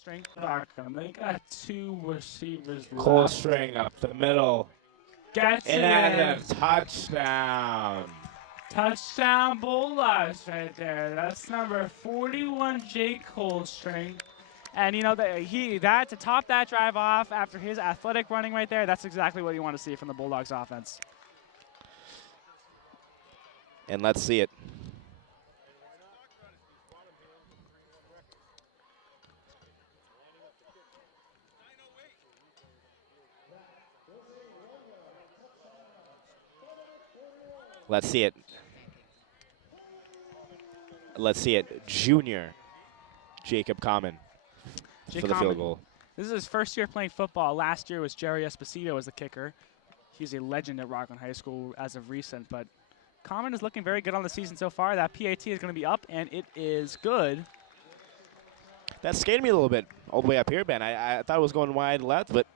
Strength back them. They got two receivers Cole left. String up the middle. Gets it And in. a touchdown. Touchdown Bulldogs right there. That's number 41, Jake Coldstring. And you know that to top that drive off after his athletic running right there, that's exactly what you want to see from the Bulldogs offense. And let's see it. Let's see it. Let's see it. Junior Jacob Common for the field goal. This is his first year playing football. Last year was Jerry Esposito as the kicker. He's a legend at Rockland High School as of recent, but Common is looking very good on the season so far. That PAT is going to be up, and it is good. That scared me a little bit all the way up here, Ben. I thought it was going wide left, but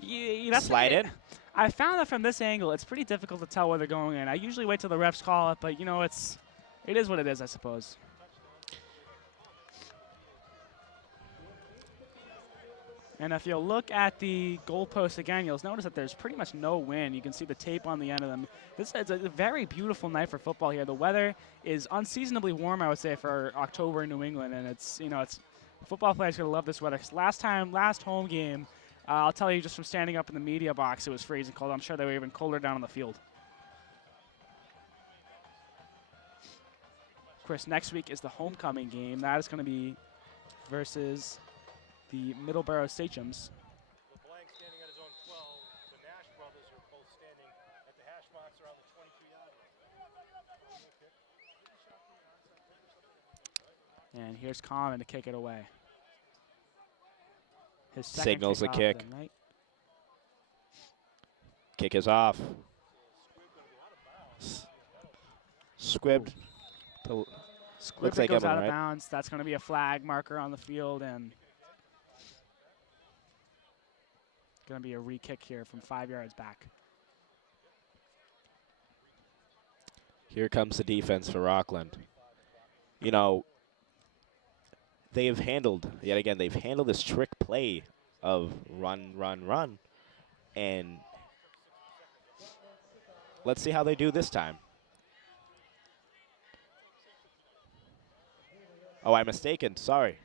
Yeah, slide in. I found that from this angle, it's pretty difficult to tell where they're going in. I usually wait till the refs call it, but you know, it is what it is, I suppose. And if you'll look at the goalposts again, you'll notice that there's pretty much no wind. You can see the tape on the end of them. This is a very beautiful night for football here. The weather is unseasonably warm, I would say, for October in New England, and it's football players are gonna love this weather. Last home game, I'll tell you just from standing up in the media box, it was freezing cold. I'm sure they were even colder down on the field. Of course, next week is the homecoming game. That is going to be versus the Middleborough Sachems. LeBlanc standing at his own 12. The Nash brothers are both standing at the hash marks around the 22-yard line. And here's Common to kick it away. His second Signals a off kick. the night. Kick is off. Squibbed. Looks like goes Evan, out of right? bounds. That's going to be a flag marker on the field, and going to be a re-kick here from 5 yards back. Here comes the defense for Rockland. You know, they've handled this trick play of run, run, run. And let's see how they do this time. Oh, I'm mistaken. Sorry.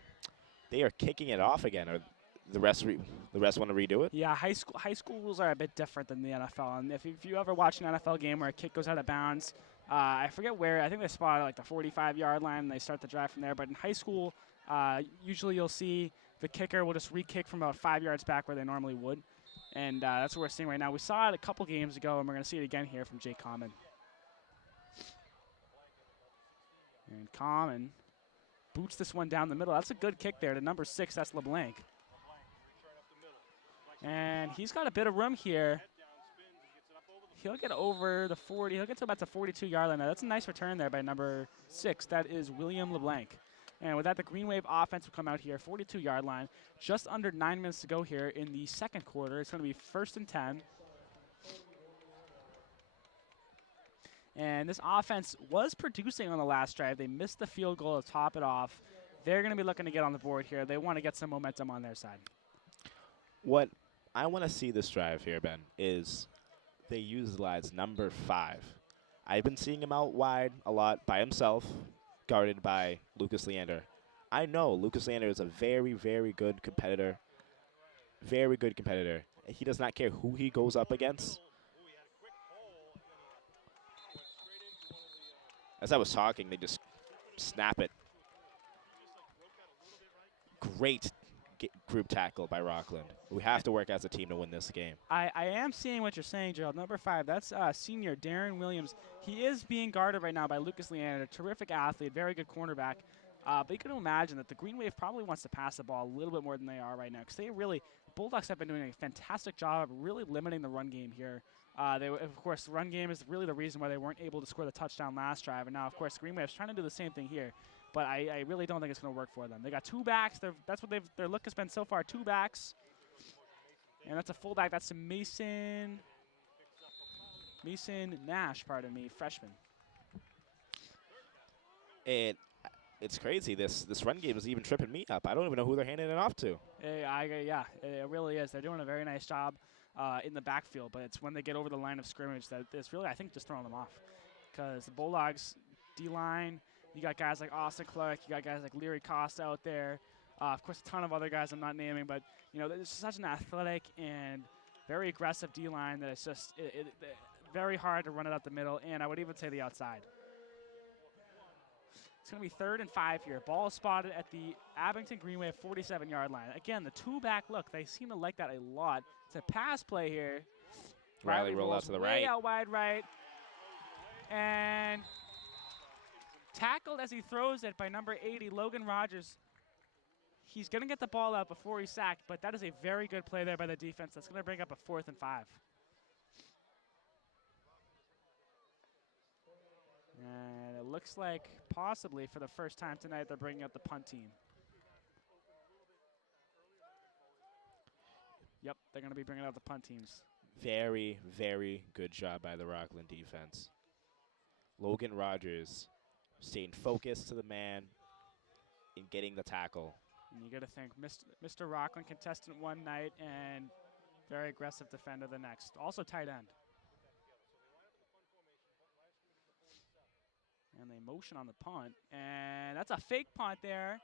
They are kicking it off again. Or the rest want to redo it? Yeah, high school rules are a bit different than the NFL. And if you ever watch an NFL game where a kick goes out of bounds, I forget where. I think they spot at like the 45-yard line and they start the drive from there. But in high school, usually you'll see the kicker will just re-kick from about 5 yards back where they normally would. And that's what we're seeing right now. We saw it a couple games ago, and we're going to see it again here from Jake Common. And Common boots this one down the middle. That's a good kick there to number 6. That's LeBlanc. And he's got a bit of room here. He'll get over the 40. He'll get to about the 42-yard line. Now, that's a nice return there by number 6. That is William LeBlanc. And with that, the Green Wave offense will come out here, 42-yard line. Just under 9 minutes to go here in the second quarter. It's going to be 1st and 10. And this offense was producing on the last drive. They missed the field goal to top it off. They're going to be looking to get on the board here. They want to get some momentum on their side. What I want to see this drive here, Ben, is they utilize number 5. I've been seeing him out wide a lot by himself, guarded by Lucas Leander. I know Lucas Leander is a very, very good competitor. Very good competitor. He does not care who he goes up against. As I was talking, they just snap it. Great group tackle by Rockland. We have to work as a team to win this game. I am seeing what you're saying, Gerald. Number 5, that's senior Darren Williams. He is being guarded right now by Lucas Leander, terrific athlete, very good cornerback. But you can imagine that the Green Wave probably wants to pass the ball a little bit more than they are right now, because the Bulldogs have been doing a fantastic job of really limiting the run game here. Of course, the run game is really the reason why they weren't able to score the touchdown last drive. And now, of course, Green Wave's trying to do the same thing here. But I really don't think it's going to work for them. They got 2 backs. That's what their look has been so far, 2 backs. And that's a fullback. That's a Mason Nash, pardon me, freshman. And it's crazy. This run game is even tripping me up. I don't even know who they're handing it off to. Yeah, it really is. They're doing a very nice job in the backfield, but it's when they get over the line of scrimmage that it's really, I think, just throwing them off. Because the Bulldogs D-line, you got guys like Austin Clark, you got guys like Leary Costa out there. Of course, a ton of other guys I'm not naming, but it's such an athletic and very aggressive D-line that it's just very hard to run it up the middle, and I would even say the outside. It's going to be 3rd and 5 here. Ball spotted at the Abington Greenway 47-yard line. Again, the two-back look. They seem to like that a lot. It's a pass play here. Riley roll out to the way right. out wide right. And tackled as he throws it by number 80, Logan Rogers. He's going to get the ball out before he's sacked, but that is a very good play there by the defense. That's going to bring up a 4th and 5. And it looks like possibly for the first time tonight they're bringing up the punt team. Yep, they're going to be bringing out the punt teams. Very, very good job by the Rockland defense. Logan Rogers staying focused to the man and getting the tackle. And you got to think, Mr. Rockland contestant one night and very aggressive defender the next. Also tight end. And they motion on the punt. And that's a fake punt there.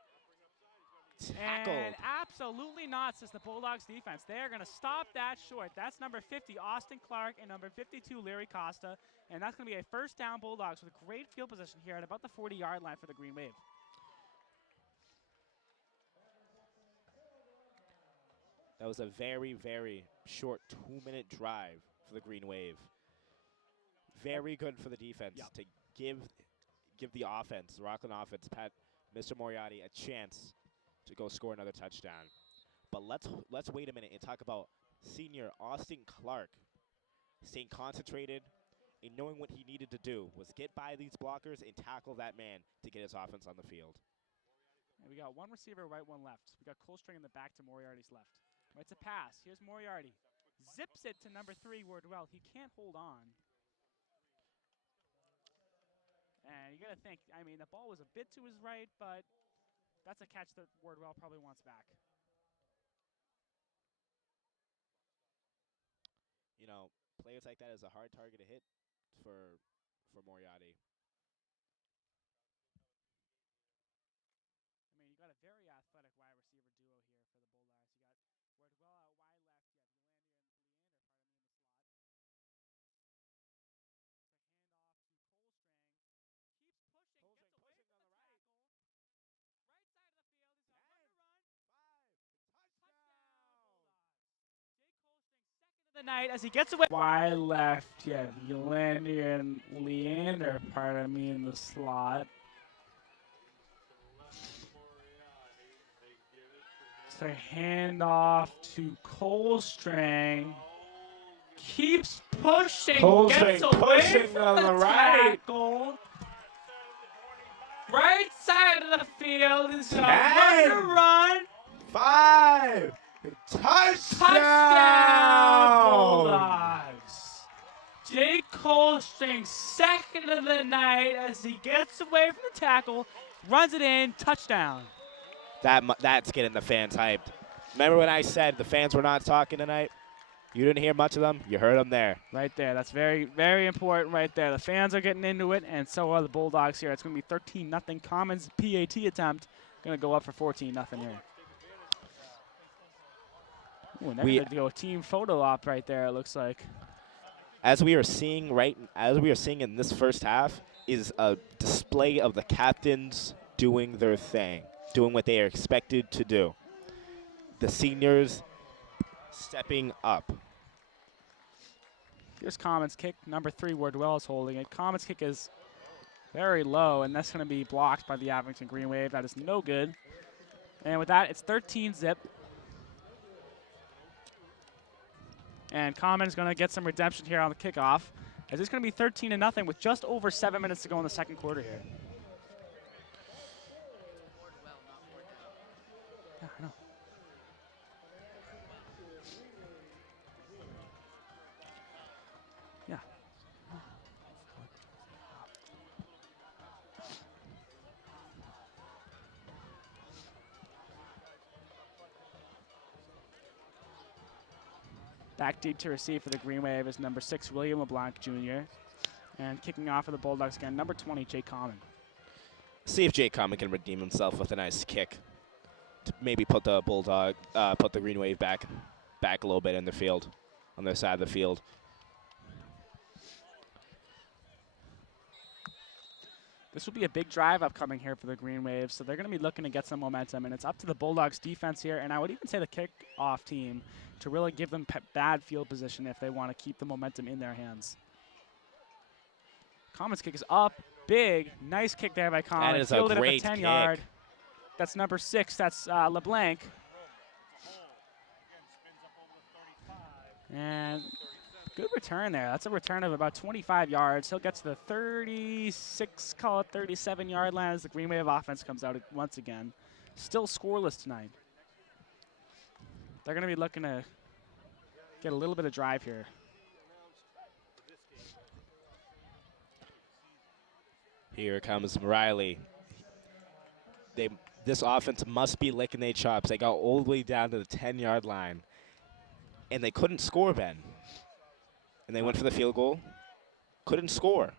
Tackled. And absolutely not, says the Bulldogs defense. They are going to stop that short. That's number 50, Austin Clark, and number 52, Larry Costa. And that's going to be a first down Bulldogs with a great field position here at about the 40-yard line for the Green Wave. That was a very, very short 2-minute drive for the Green Wave. Very good for the defense to give the offense, the Rockland offense, Mr. Moriarty, a chance to go score another touchdown. But let's wait a minute and talk about senior Austin Clark staying concentrated and knowing what he needed to do was get by these blockers and tackle that man to get his offense on the field. And we got one receiver right, one left. We got Colstring in the back to Moriarty's left. It's a pass. Here's Moriarty. Zips it to number 3, Wardwell. He can't hold on. And you got to think, I mean, the ball was a bit to his right, but that's a catch that Wardwell probably wants back. Players like that is a hard target to hit for Moriarty. I mean, you got a very athletic wide receiver duo here for the Bulldogs. You got Wardwell out wide left. You have Yulander, the night as he gets away. Wide left, yeah, Yulander and Leander, pardon me, in the slot. So handoff to Colstring. Keeps pushing, gets away from the tackle. Right side of the field is a run. 5. Touchdown! Bulldogs. Jake Colstring, second of the night as he gets away from the tackle, runs it in, touchdown. That's getting the fans hyped. Remember when I said the fans were not talking tonight? You didn't hear much of them. You heard them there. Right there. That's very, very important right there. The fans are getting into it, and so are the Bulldogs here. It's going to be 13-0. Commons PAT attempt going to go up for 14-0 here. Ooh, and they're going to go team photo op right there, it looks like. As we are seeing in this first half is a display of the captains doing their thing, doing what they are expected to do. The seniors stepping up. Here's Commons kick. Number 3, Wardwell is holding it. Commons kick is very low, and that's going to be blocked by the Abington Green Wave. That is no good. And with that, it's 13-0. And Commons going to get some redemption here on the kickoff. As it's going to be 13-0 with just over 7 minutes to go in the second quarter here. Yeah, I know. Yeah. Back deep to receive for the Green Wave is number 6, William LeBlanc Jr. And kicking off for the Bulldogs again, number 20, Jake Common. See if Jake Common can redeem himself with a nice kick to maybe put the put the Green Wave back a little bit in the field, on their side of the field. This will be a big drive upcoming here for the Green Wave, so they're going to be looking to get some momentum, and it's up to the Bulldogs defense here, and I would even say the kickoff team to really give them bad field position if they want to keep the momentum in their hands. Common's kick is up, big, nice kick there by Common. That is Fielded a at the great 10-yard. kick. That's number 6, that's LeBlanc. And good return there. That's a return of about 25 yards. He'll get to the 36, call it 37-yard line as the Green Wave offense comes out once again. Still scoreless tonight. They're going to be looking to get a little bit of drive here. Here comes Riley. This offense must be licking their chops. They got all the way down to the 10-yard line, and they couldn't score, Ben. And they went for the field goal, couldn't score.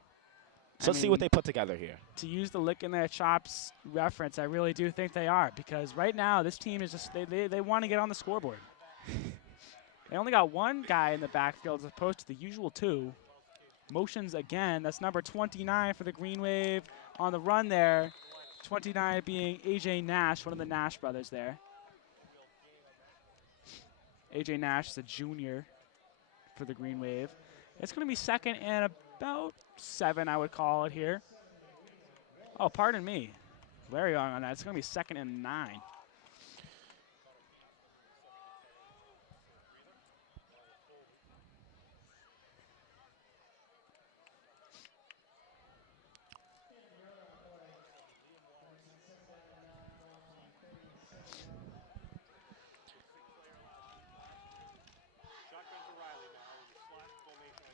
So let's see what they put together here. To use the lick in their chops reference, I really do think they are, because right now this team is just, they want to get on the scoreboard. They only got one guy in the backfield as opposed to the usual 2. Motions again, that's number 29 for the Green Wave on the run there. 29 being A.J. Nash, one of the Nash brothers there. A.J. Nash is a junior for the Green Wave. It's going to be second and about 7, I would call it here. Oh, pardon me. Very wrong on that. It's going to be second and 9.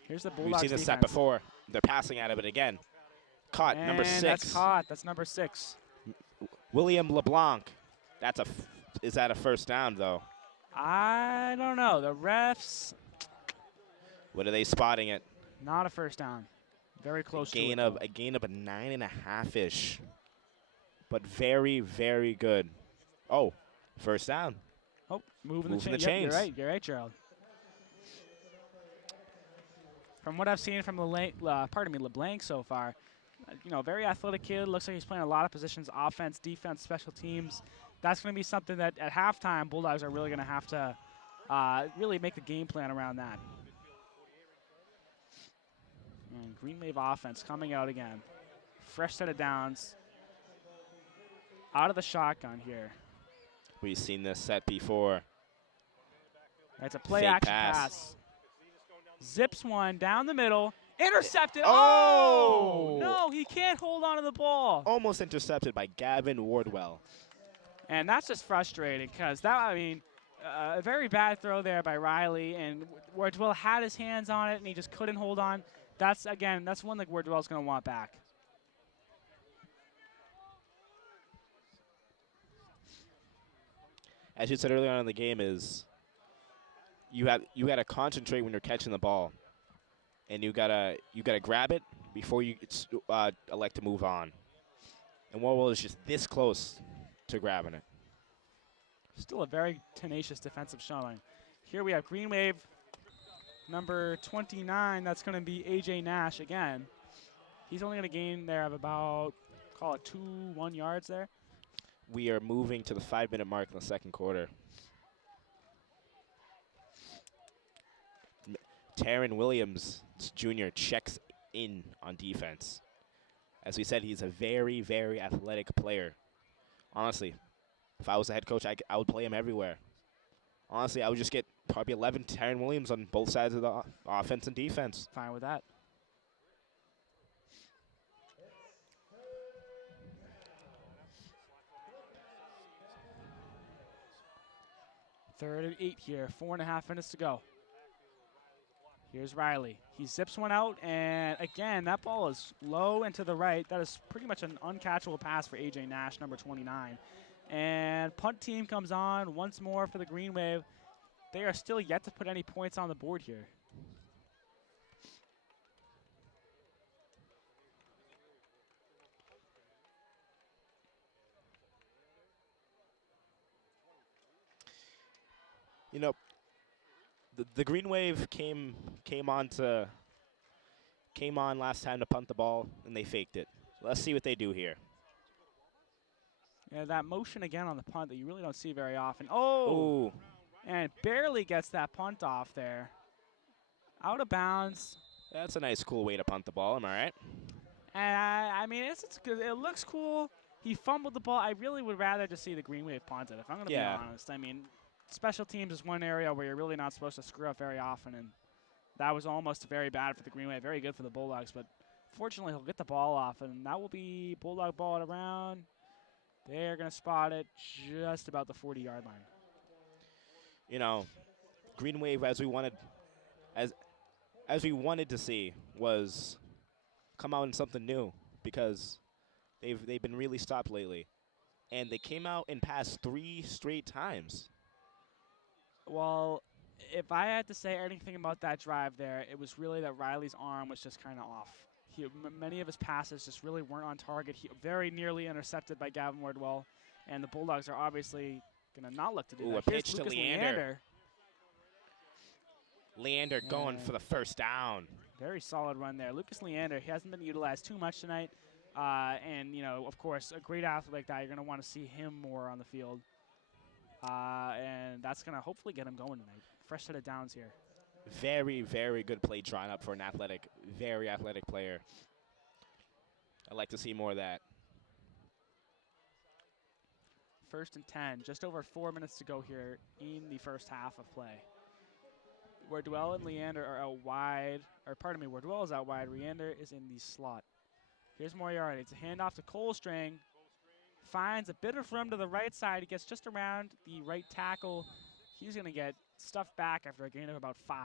Here's the Bulldogs We've seen this set defense. before. They're passing out of it again. Caught, And number 6. that's caught. That's number 6. William LeBlanc. Is that a first down, though? I don't know. The refs, What are they spotting it? not a first down. Very close to it. A gain of a 9.5-ish. But very, very good. Oh, first down. Oh, moving Moving the the chains. chains. You're right, Gerald. From what I've seen from LeBlanc so far, very athletic kid. Looks like he's playing a lot of positions: offense, defense, special teams. That's going to be something that at halftime, Bulldogs are really going to have to really make the game plan around that. And Green Wave offense coming out again. Fresh set of downs. Out of the shotgun here. We've seen this set before. That's a play Fake action pass. pass. Zips one down the middle. Intercepted. Oh! No, he can't hold on to the ball. Almost intercepted by Gavin Wardwell. And that's just frustrating because a very bad throw there by Riley, and Wardwell had his hands on it and he just couldn't hold on. That's one that Wardwell's going to want back. As you said earlier on in the game, is you gotta concentrate when you're catching the ball, and you gotta grab it before you elect to move on. And Wardwell is just this close to grabbing it. Still a very tenacious defensive showing. Here we have Green Wave number 29. That's going to be A.J. Nash again. He's only going to gain there of about, call it 1 yards there. We are moving to the 5-minute mark in the second quarter. Taryn Williams Jr. checks in on defense. As we said, he's a very, very athletic player. Honestly, if I was the head coach, I would play him everywhere. Honestly, I would just get probably 11 Taryn Williams on both sides of the offense and defense. Fine with that. Third and 8 here, 4.5 minutes to go. Here's Riley. He zips one out, and again, that ball is low and to the right. That is pretty much an uncatchable pass for A.J. Nash, number 29. And punt team comes on once more for the Green Wave. they are still yet to put any points on the board here. You know, the Green Wave came on last time to punt the ball, and they faked it. Let's see what they do here. Yeah, that motion again on the punt that you really don't see very often. Oh, Ooh, and barely gets that punt off there. Out of bounds. that's a nice, cool way to punt the ball. Am I right? And I mean, it's good. It looks cool. He fumbled the ball. I really would rather just see the Green Wave punt it, if I'm going to be Yeah. honest. I mean, special teams is one area where you're really not supposed to screw up very often, and that was almost very bad for the Green Wave. Very good for the Bulldogs, but fortunately he'll get the ball off, and that will be Bulldog ball it around. They're going to spot it just about the 40-yard line. You know, Green Wave, as we wanted to see, was come out in something new, because they've been really stopped lately, and they came out and passed 3 straight times. Well, if I had to say anything about that drive there, it was really that Riley's arm was just kind of off. Many of his passes just really weren't on target. He very nearly intercepted by Gavin Wardwell, and the Bulldogs are obviously going to not look to do Ooh, that. a Here's pitch to Lucas Leander. Leander going for the first down. Very solid run there. Lucas Leander, he hasn't been utilized too much tonight, and, you know, of course, a great athlete like that, you're going to want to see him more on the field, and that's going to hopefully get him going tonight. Fresh set of downs here. Very, very good play drawn up for an very athletic player. I'd like to see more of that. 1st and 10, just over 4 minutes to go here in the first half of play. Wardwell and Leander are out wide, Wardwell is out wide, Leander is in the slot. Here's Moriarty, it's a handoff to Colestring. Finds a bit of room to the right side, he gets just around the right tackle. He's going to get stuffed back after a gain of about 5.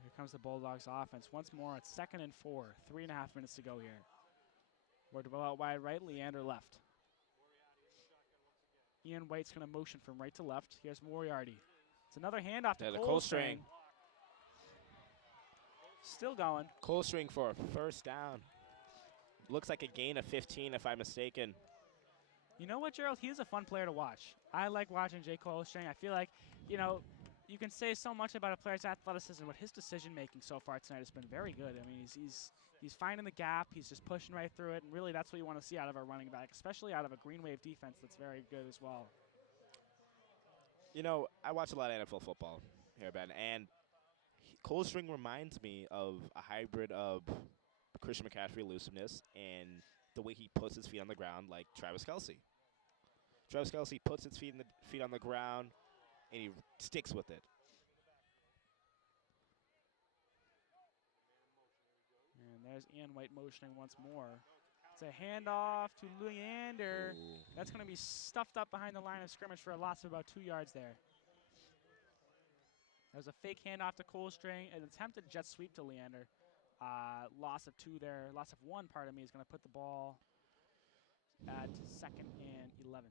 Here comes the Bulldogs offense. Once more, it's 2nd and 4. 3.5 minutes to go here. Wardwell out wide right, Leander left. Ian White's going to motion from right to left. Here's Moriarty. It's another handoff to Colestring. Still going. Colestring for a first down. Looks like a gain of 15, if I'm mistaken. You know what, Gerald? He is a fun player to watch. I like watching Jay Colestring. I feel like, you know, you can say so much about a player's athleticism, but his decision-making so far tonight has been very good. I mean, he's finding the gap. He's just pushing right through it, and really that's what you want to see out of our running back, especially out of a Green Wave defense that's very good as well. You know, I watch a lot of NFL football here, Ben, and Colestring reminds me of a hybrid of Christian McCaffrey elusiveness and the way he puts his feet on the ground, like Travis Kelce. Travis Kelce puts his feet on the ground, and he sticks with it. And there's Ian White motioning once more. It's a handoff to Leander. Ooh. That's going to be stuffed up behind the line of scrimmage for a loss of about 2 yards there. There's a fake handoff to Colestring, an attempted jet sweep to Leander. Loss of 2 there. Loss of 1, pardon me, is going to put the ball at 2nd and 11.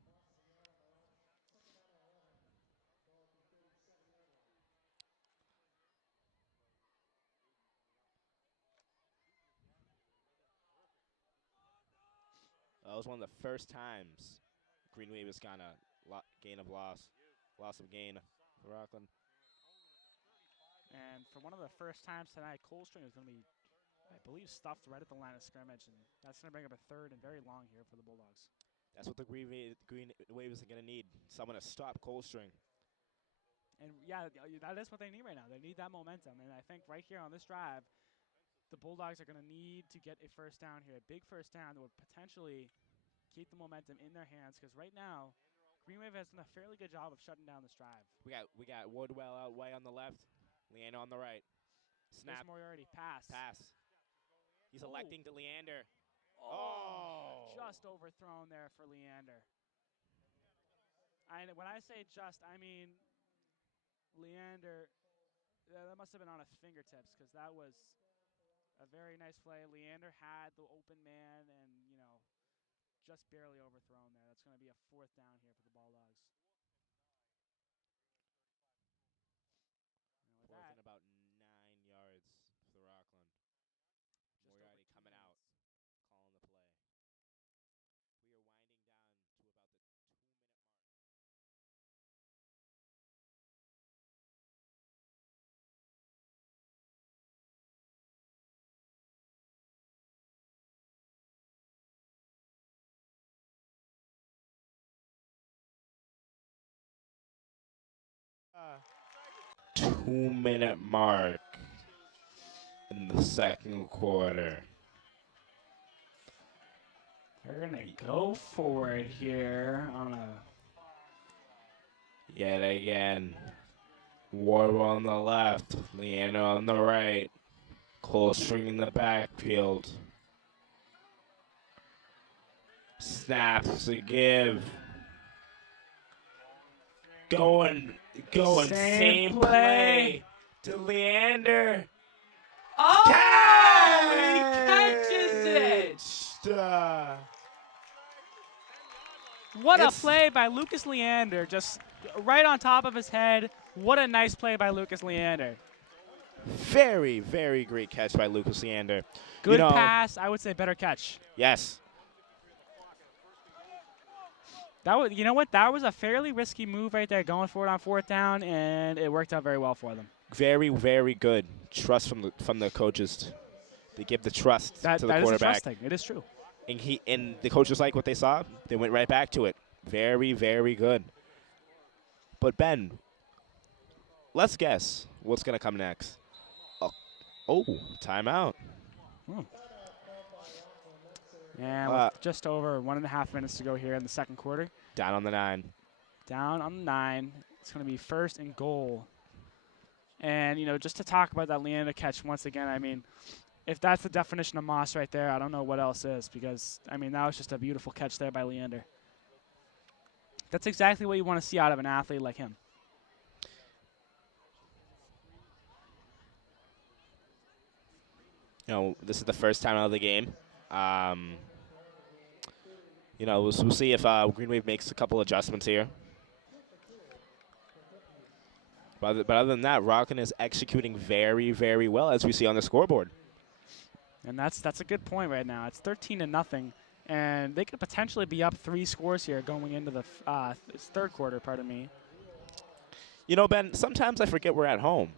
That was one of the first times Green Wave has gone a gain of loss of gain for Rockland. And for one of the first times tonight, Colestring is going to be, I believe, stuffed right at the line of scrimmage, and that's going to bring up a 3rd and very long here for the Bulldogs. That's what the Green Wave is going to need, someone to stop Colestring. And, yeah, that is what they need right now. They need that momentum, and I think right here on this drive, the Bulldogs are going to need to get a first down here, a big first down that would potentially keep the momentum in their hands, because right now, Green Wave has done a fairly good job of shutting down this drive. We got Wardwell out way on the left, Leander on the right. Snap. There's Moriarty, pass. He's electing to Leander. Oh! just overthrown there for Leander. When I say just, I mean Leander. That must have been on his fingertips because that was a very nice play. Leander had the open man and, just barely overthrown there. That's going to be a 4th down here for the Bulldogs. And with 4th that, and about 9 yards for the Rockland. just over Moriarty 2 coming out, minutes. calling the play. We are winding down to about the 2-minute mark. 2-minute mark in the second quarter. They're going to go for it here on a... Yet again, Ward on the left, Leander on the right, Cole string in the backfield. Snaps to give. Going, same play to Leander. Oh! Catch! He catches it! What a It's- play by Lucas Leander, just right on top of his head. What a nice play by Lucas Leander. Very, very great catch by Lucas Leander. Good pass, I would say better catch. Yes. That was, you know what? That was a fairly risky move right there, going for it on 4th down, and it worked out very well for them. Very, very good. Trust from the coaches. They give the trust to the That is a quarterback. trust thing. It is true. And the coaches like what they saw. They went right back to it. Very, very good. But Ben, let's guess what's going to come next. Oh, timeout. And with just over 1.5 minutes to go here in the second quarter. Down on the 9. Down on the 9. It's going to be 1st and goal. And, just to talk about that Leander catch once again, I mean, if that's the definition of moss right there, I don't know what else is because, I mean, that was just a beautiful catch there by Leander. That's exactly what you want to see out of an athlete like him. This is the first time out of the game. We'll see if Green Wave makes a couple adjustments here. But other than that, Rockland is executing very, very well, as we see on the scoreboard. And that's a good point right now. It's 13-0, and they could potentially be up 3 scores here going into the 3rd quarter, pardon me. Ben, sometimes I forget we're at home.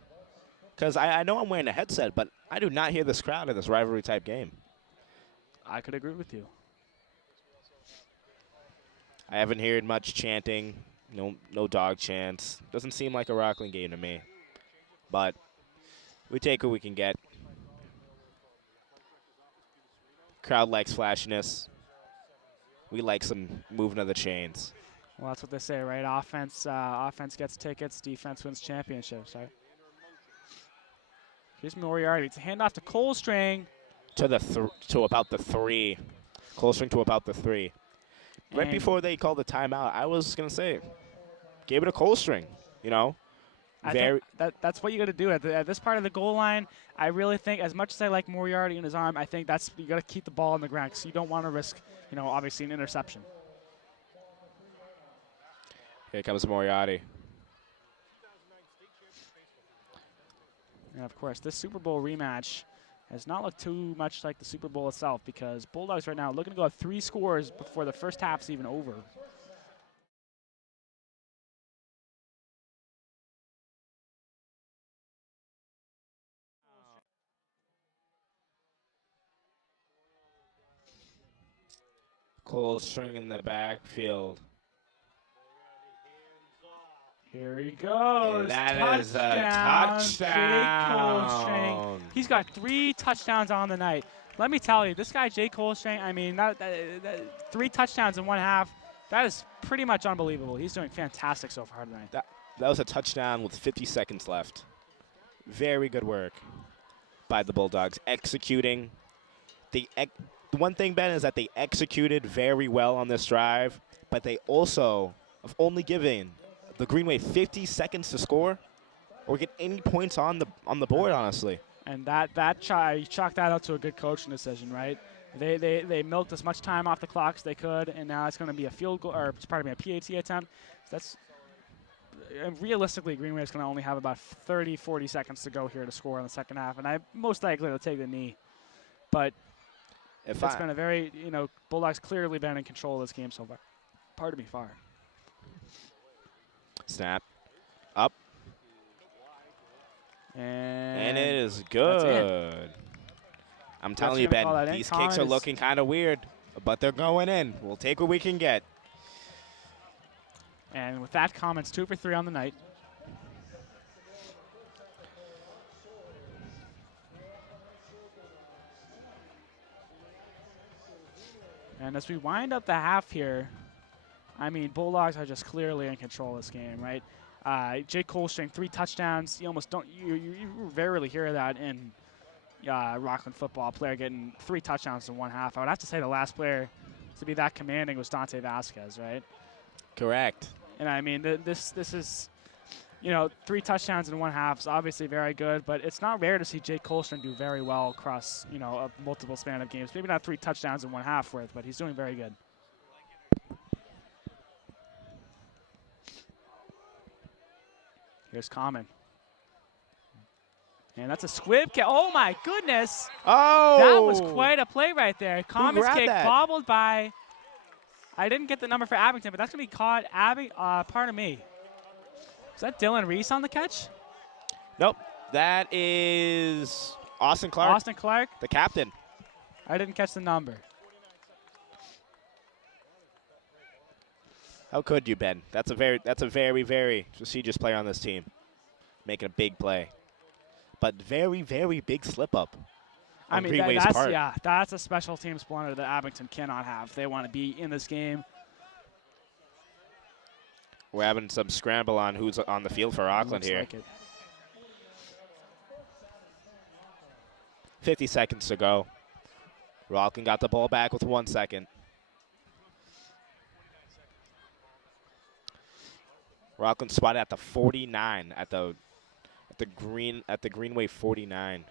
Because I know I'm wearing a headset, but I do not hear this crowd in this rivalry-type game. I could agree with you. I haven't heard much chanting, no dog chants. Doesn't seem like a Rockland game to me. But we take what we can get. Crowd likes flashiness. We like some moving of the chains. Well, that's what they say, right? Offense gets tickets, defense wins championships, right? Here's Moriarty. It's a handoff to Colestring. To about the 3. Colestring to about the 3. Right before they called the timeout, I was going to say, gave it a Colestring, That's what you got to do at this part of the goal line. I really think, as much as I like Moriarty in his arm, I think you got to keep the ball on the ground because you don't want to risk, obviously an interception. Here comes Moriarty. And of course, this Super Bowl rematch has not looked too much like the Super Bowl itself because Bulldogs right now looking to go up 3 scores before the first half's even over. Colestring in the backfield. Here he goes. And that is a touchdown. He's got 3 touchdowns on the night. Let me tell you, this guy, Jay Colestring, I mean, 3 touchdowns in 1 half, that is pretty much unbelievable. He's doing fantastic so far tonight. That was a touchdown with 50 seconds left. Very good work by the Bulldogs, executing the one thing, Ben, is that they executed very well on this drive, but they also have only given the Green Wave 50 seconds to score or get any points on the board, honestly. And you chalk that out to a good coaching decision, right? They milked as much time off the clock as they could, and now it's going to be a field goal, or pardon me, a PAT attempt. That's realistically, Green Wave's going to only have about 30, 40 seconds to go here to score in the second half, and I most likely will take the knee. But it's been a very, Bulldogs clearly been in control of this game so far. Pardon me, far. Snap. Up. And it is good. I'm telling you, Ben, these kicks are looking kind of weird, but they're going in. We'll take what we can get. And with that, Common's 2 for 3 on the night. And as we wind up the half here, I mean, Bulldogs are just clearly in control of this game, right? Jake Colstring, 3 touchdowns. You almost don't, you rarely hear that in Rockland football, player getting 3 touchdowns in one half. I would have to say the last player to be that commanding was Dante Vasquez, right? Correct. And I mean, this is, 3 touchdowns in one half is obviously very good, but it's not rare to see Jake Colstring do very well across, a multiple span of games. Maybe not 3 touchdowns in one half worth, but he's doing very good. Here's Common. And that's a squib kick. Oh, my goodness. Oh! That was quite a play right there. Common's kick bobbled by, I didn't get the number for Abington, but that's going to be caught. Pardon me. Is that Dylan Reese on the catch? Nope. That is Austin Clark. Austin Clark? The captain. I didn't catch the number. How could you, Ben? That's a very, very prestigious player on this team, making a big play, but very, very big slip up. I mean, that's a special teams blunder that Abington cannot have. They want to be in this game. We're having some scramble on who's on the field for Rockland here. Like it. 50 seconds to go. Rockland got the ball back with 1 second. Rockland spotted at the 49 at the Greenway 49.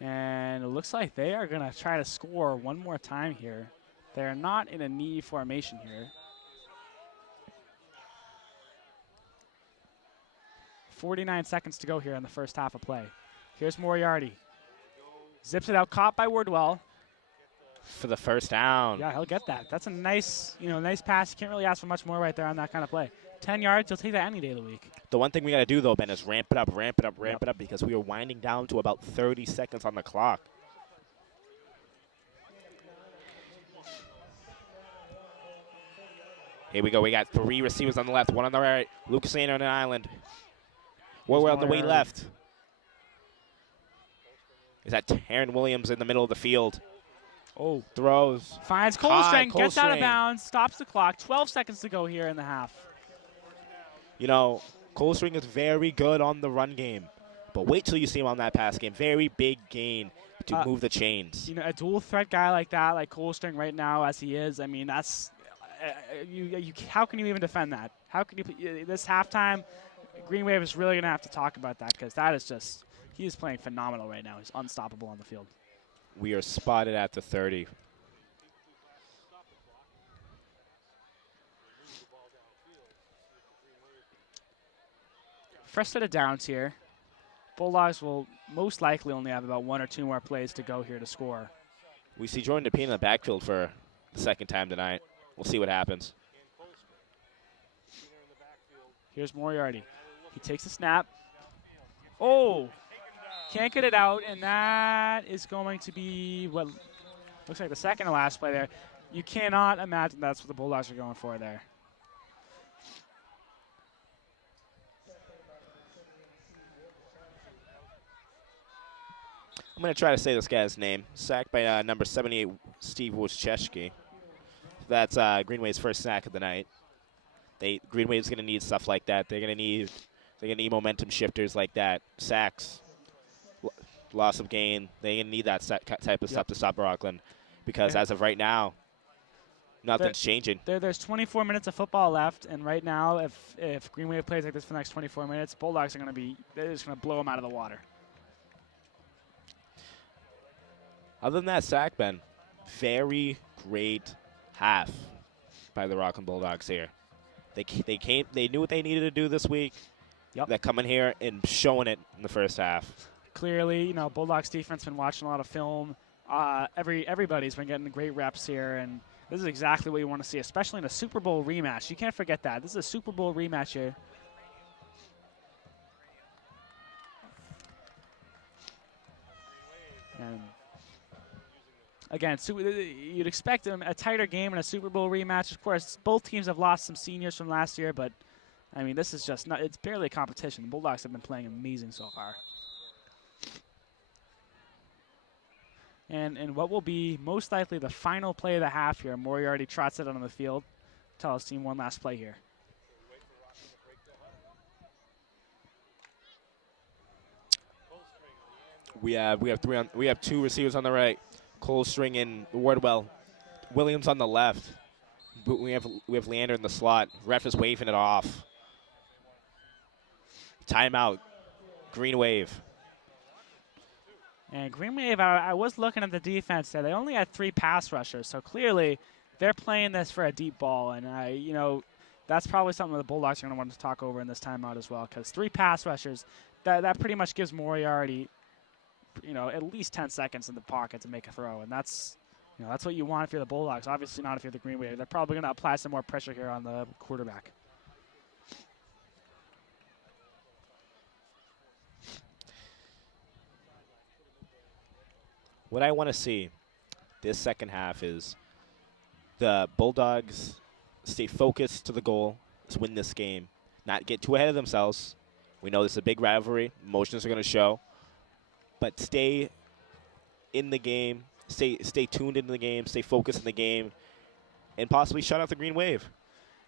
And it looks like they are going to try to score one more time here. They're not in a knee formation here. 49 seconds to go here in the first half of play. Here's Moriarty. Zips it out, caught by Wardwell. For the first down. Yeah, he'll get that. That's a nice, nice pass. You can't really ask for much more right there on that kind of play. 10 yards, you'll take that any day of the week. The one thing we got to do, though, Ben, is ramp it up, because we are winding down to about 30 seconds on the clock. Here we go. We got 3 receivers on the left, 1 on the right. Lucas Lander on an island. We're on the way left. Is that Taryn Williams in the middle of the field? Oh. Throws. Finds Colstring, gets out of bounds, stops the clock. 12 seconds to go here in the half. Colstring is very good on the run game, but wait till you see him on that pass game. Very big gain to move the chains. A dual threat guy like that, like Colstring right now as he is, I mean, that's how can you even defend that? How can you this halftime? Green Wave is really going to have to talk about that because that is just he is playing phenomenal right now. He's unstoppable on the field. We are spotted at the 30. First set of downs here. Bulldogs will most likely only have about 1 or 2 more plays to go here to score. We see Jordan DePina in the backfield for the second time tonight. We'll see what happens. Here's Moriarty. He takes a snap. Oh! Can't get it out, and that is going to be what looks like the second to last play there. You cannot imagine that's what the Bulldogs are going for there. I'm going to try to say this guy's name. Sacked by number 78, Steve Wojciechowski. That's Greenway's first sack of the night. Greenway's going to need stuff like that. They're going to need momentum shifters like that. Sacks. loss of gain. They need that type of Yep. stuff to stop Rockland, because Yeah. as of right now, nothing's changing. There's 24 minutes of football left, and right now, if Green Wave plays like this for the next 24 minutes, Bulldogs are they're just going to blow them out of the water. Other than that sack, Ben, very great half by the Rockland Bulldogs here. They knew what they needed to do this week. Yep. They're coming here and showing it in the first half. Clearly, Bulldogs defense been watching a lot of film. Everybody's been getting great reps here, and this is exactly what you want to see, especially in a Super Bowl rematch. You can't forget that. This is a Super Bowl rematch here. And again, you'd expect a tighter game in a Super Bowl rematch. Of course, both teams have lost some seniors from last year, but I mean, this is just not, it's barely a competition. The Bulldogs have been playing amazing so far. And what will be most likely the final play of the half here, Moriarty trots it on the field. Tell his team one last play here. We have two receivers on the right, Coldstring and Wardwell. Williams on the left. We have Leander in the slot. Ref is waving it off. Timeout. Green Wave. And Green Wave, I was looking at the defense there. They only had 3 pass rushers, so clearly they're playing this for a deep ball. And that's probably something the Bulldogs are going to want to talk over in this timeout as well, because 3 pass rushers, that pretty much gives Moriarty, at least 10 seconds in the pocket to make a throw, and that's what you want if you're the Bulldogs. Obviously not if you're the Green Wave. They're probably going to apply some more pressure here on the quarterback. What I want to see this second half is the Bulldogs stay focused to the goal, to win this game, not get too ahead of themselves. We know this is a big rivalry. Emotions are going to show. But stay in the game, stay tuned into the game, stay focused in the game, and possibly shut out the Green Wave.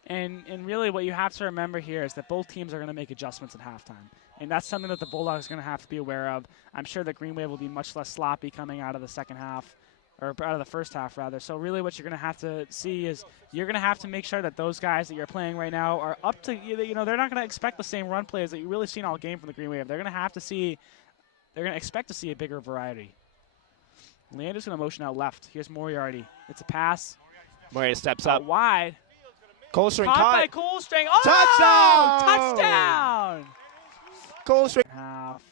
And really what you have to remember here is that both teams are going to make adjustments at halftime. And that's something that the Bulldogs are going to have to be aware of. I'm sure the Green Wave will be much less sloppy coming out of the second half, or out of the first half, rather. So really what you're going to have to see is you're going to have to make sure that those guys that you're playing right now are up to, they're not going to expect the same run plays that you've really seen all game from the Green Wave. They're going to expect to see a bigger variety. Leander's going to motion out left. Here's Moriarty. It's a pass. Moriarty steps up. Wide. Coldstring Caught by caught. Coldstring. Oh! Touchdown! Touchdown! Coldstring. Half.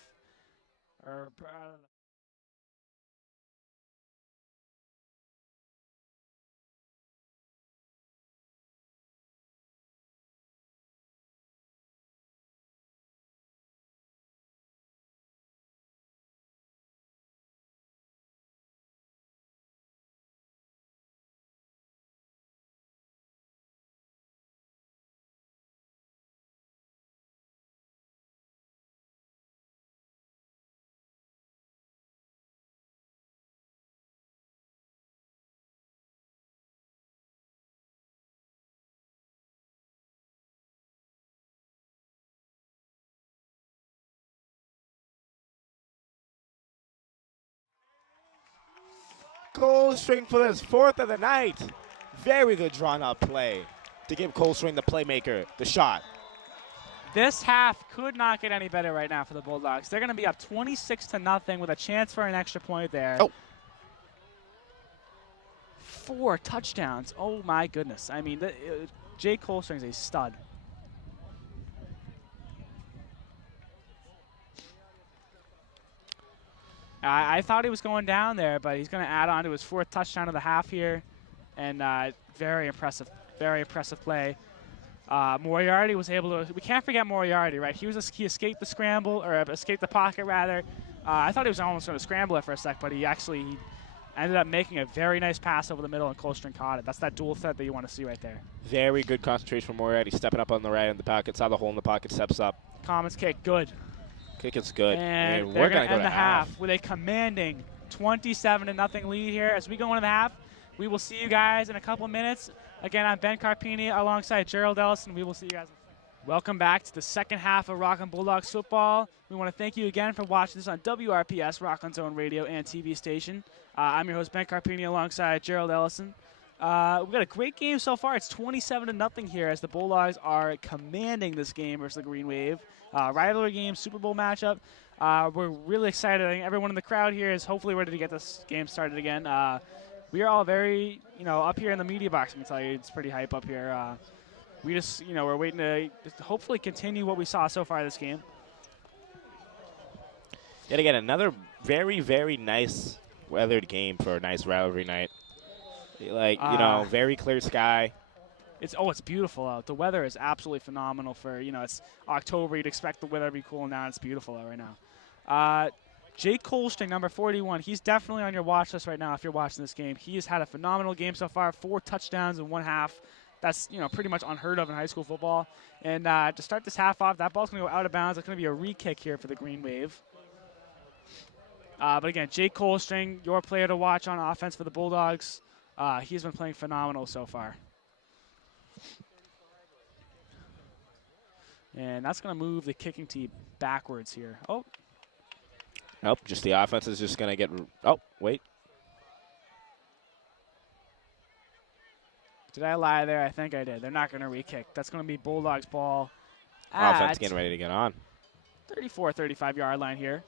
Coldstring for this 4th of the night. Very good drawn-up play to give Coldstring, the playmaker, the shot. This half could not get any better right now for the Bulldogs. They're going to be up 26-0 with a chance for an extra point there. Oh. 4 touchdowns. Oh, my goodness. I mean, Jay Coldstring's a stud. I thought he was going down there, but he's going to add on to his 4th touchdown of the half here. And very impressive play. Moriarty was able to, we can't forget Moriarty, right? He escaped the scramble, or escaped the pocket rather. I thought he was almost going to scramble it for a sec, but he ended up making a very nice pass over the middle, and Coldstring caught it. That's that dual threat that you want to see right there. Very good concentration from Moriarty, stepping up on the right in the pocket, saw the hole in the pocket, steps up. Commons kick, good. Kick is good. And we're they're going to end go the half with a commanding 27-0 lead here. As we go into the half, we will see you guys in a couple minutes. Again, I'm Ben Carpini alongside Gerald Ellison. We will see you guys. Welcome back to the second half of Rockland Bulldogs football. We want to thank you again for watching this on WRPS, Rockland's own radio and TV station. I'm your host, Ben Carpini, alongside Gerald Ellison. We've got a great game so far. It's 27-0 here as the Bulldogs are commanding this game versus the Green Wave. Rivalry game, Super Bowl matchup. We're really excited. I think everyone in the crowd here is hopefully ready to get this game started again. We are all very, up here in the media box, I can tell you. It's pretty hype up here. We just, we're waiting to hopefully continue what we saw so far this game. Yet again, another very, very nice weathered game for a nice rivalry night. Like, very clear sky. It's beautiful out. The weather is absolutely phenomenal for, it's October. You'd expect the weather to be cool now. It's beautiful out right now. Jake Colstring, number 41, he's definitely on your watch list right now if you're watching this game. He has had a phenomenal game so far, 4 touchdowns in one half. That's, pretty much unheard of in high school football. And to start this half off, that ball's going to go out of bounds. It's going to be a re-kick here for the Green Wave. But again, Jake Colstring, your player to watch on offense for the Bulldogs. He's been playing phenomenal so far. And that's going to move the kicking tee backwards here. Oh. Nope, just the offense is just going to get – oh, wait. Did I lie there? I think I did. They're not going to re-kick. That's going to be Bulldogs ball Offense getting ready to get on. 34, 35-yard line here.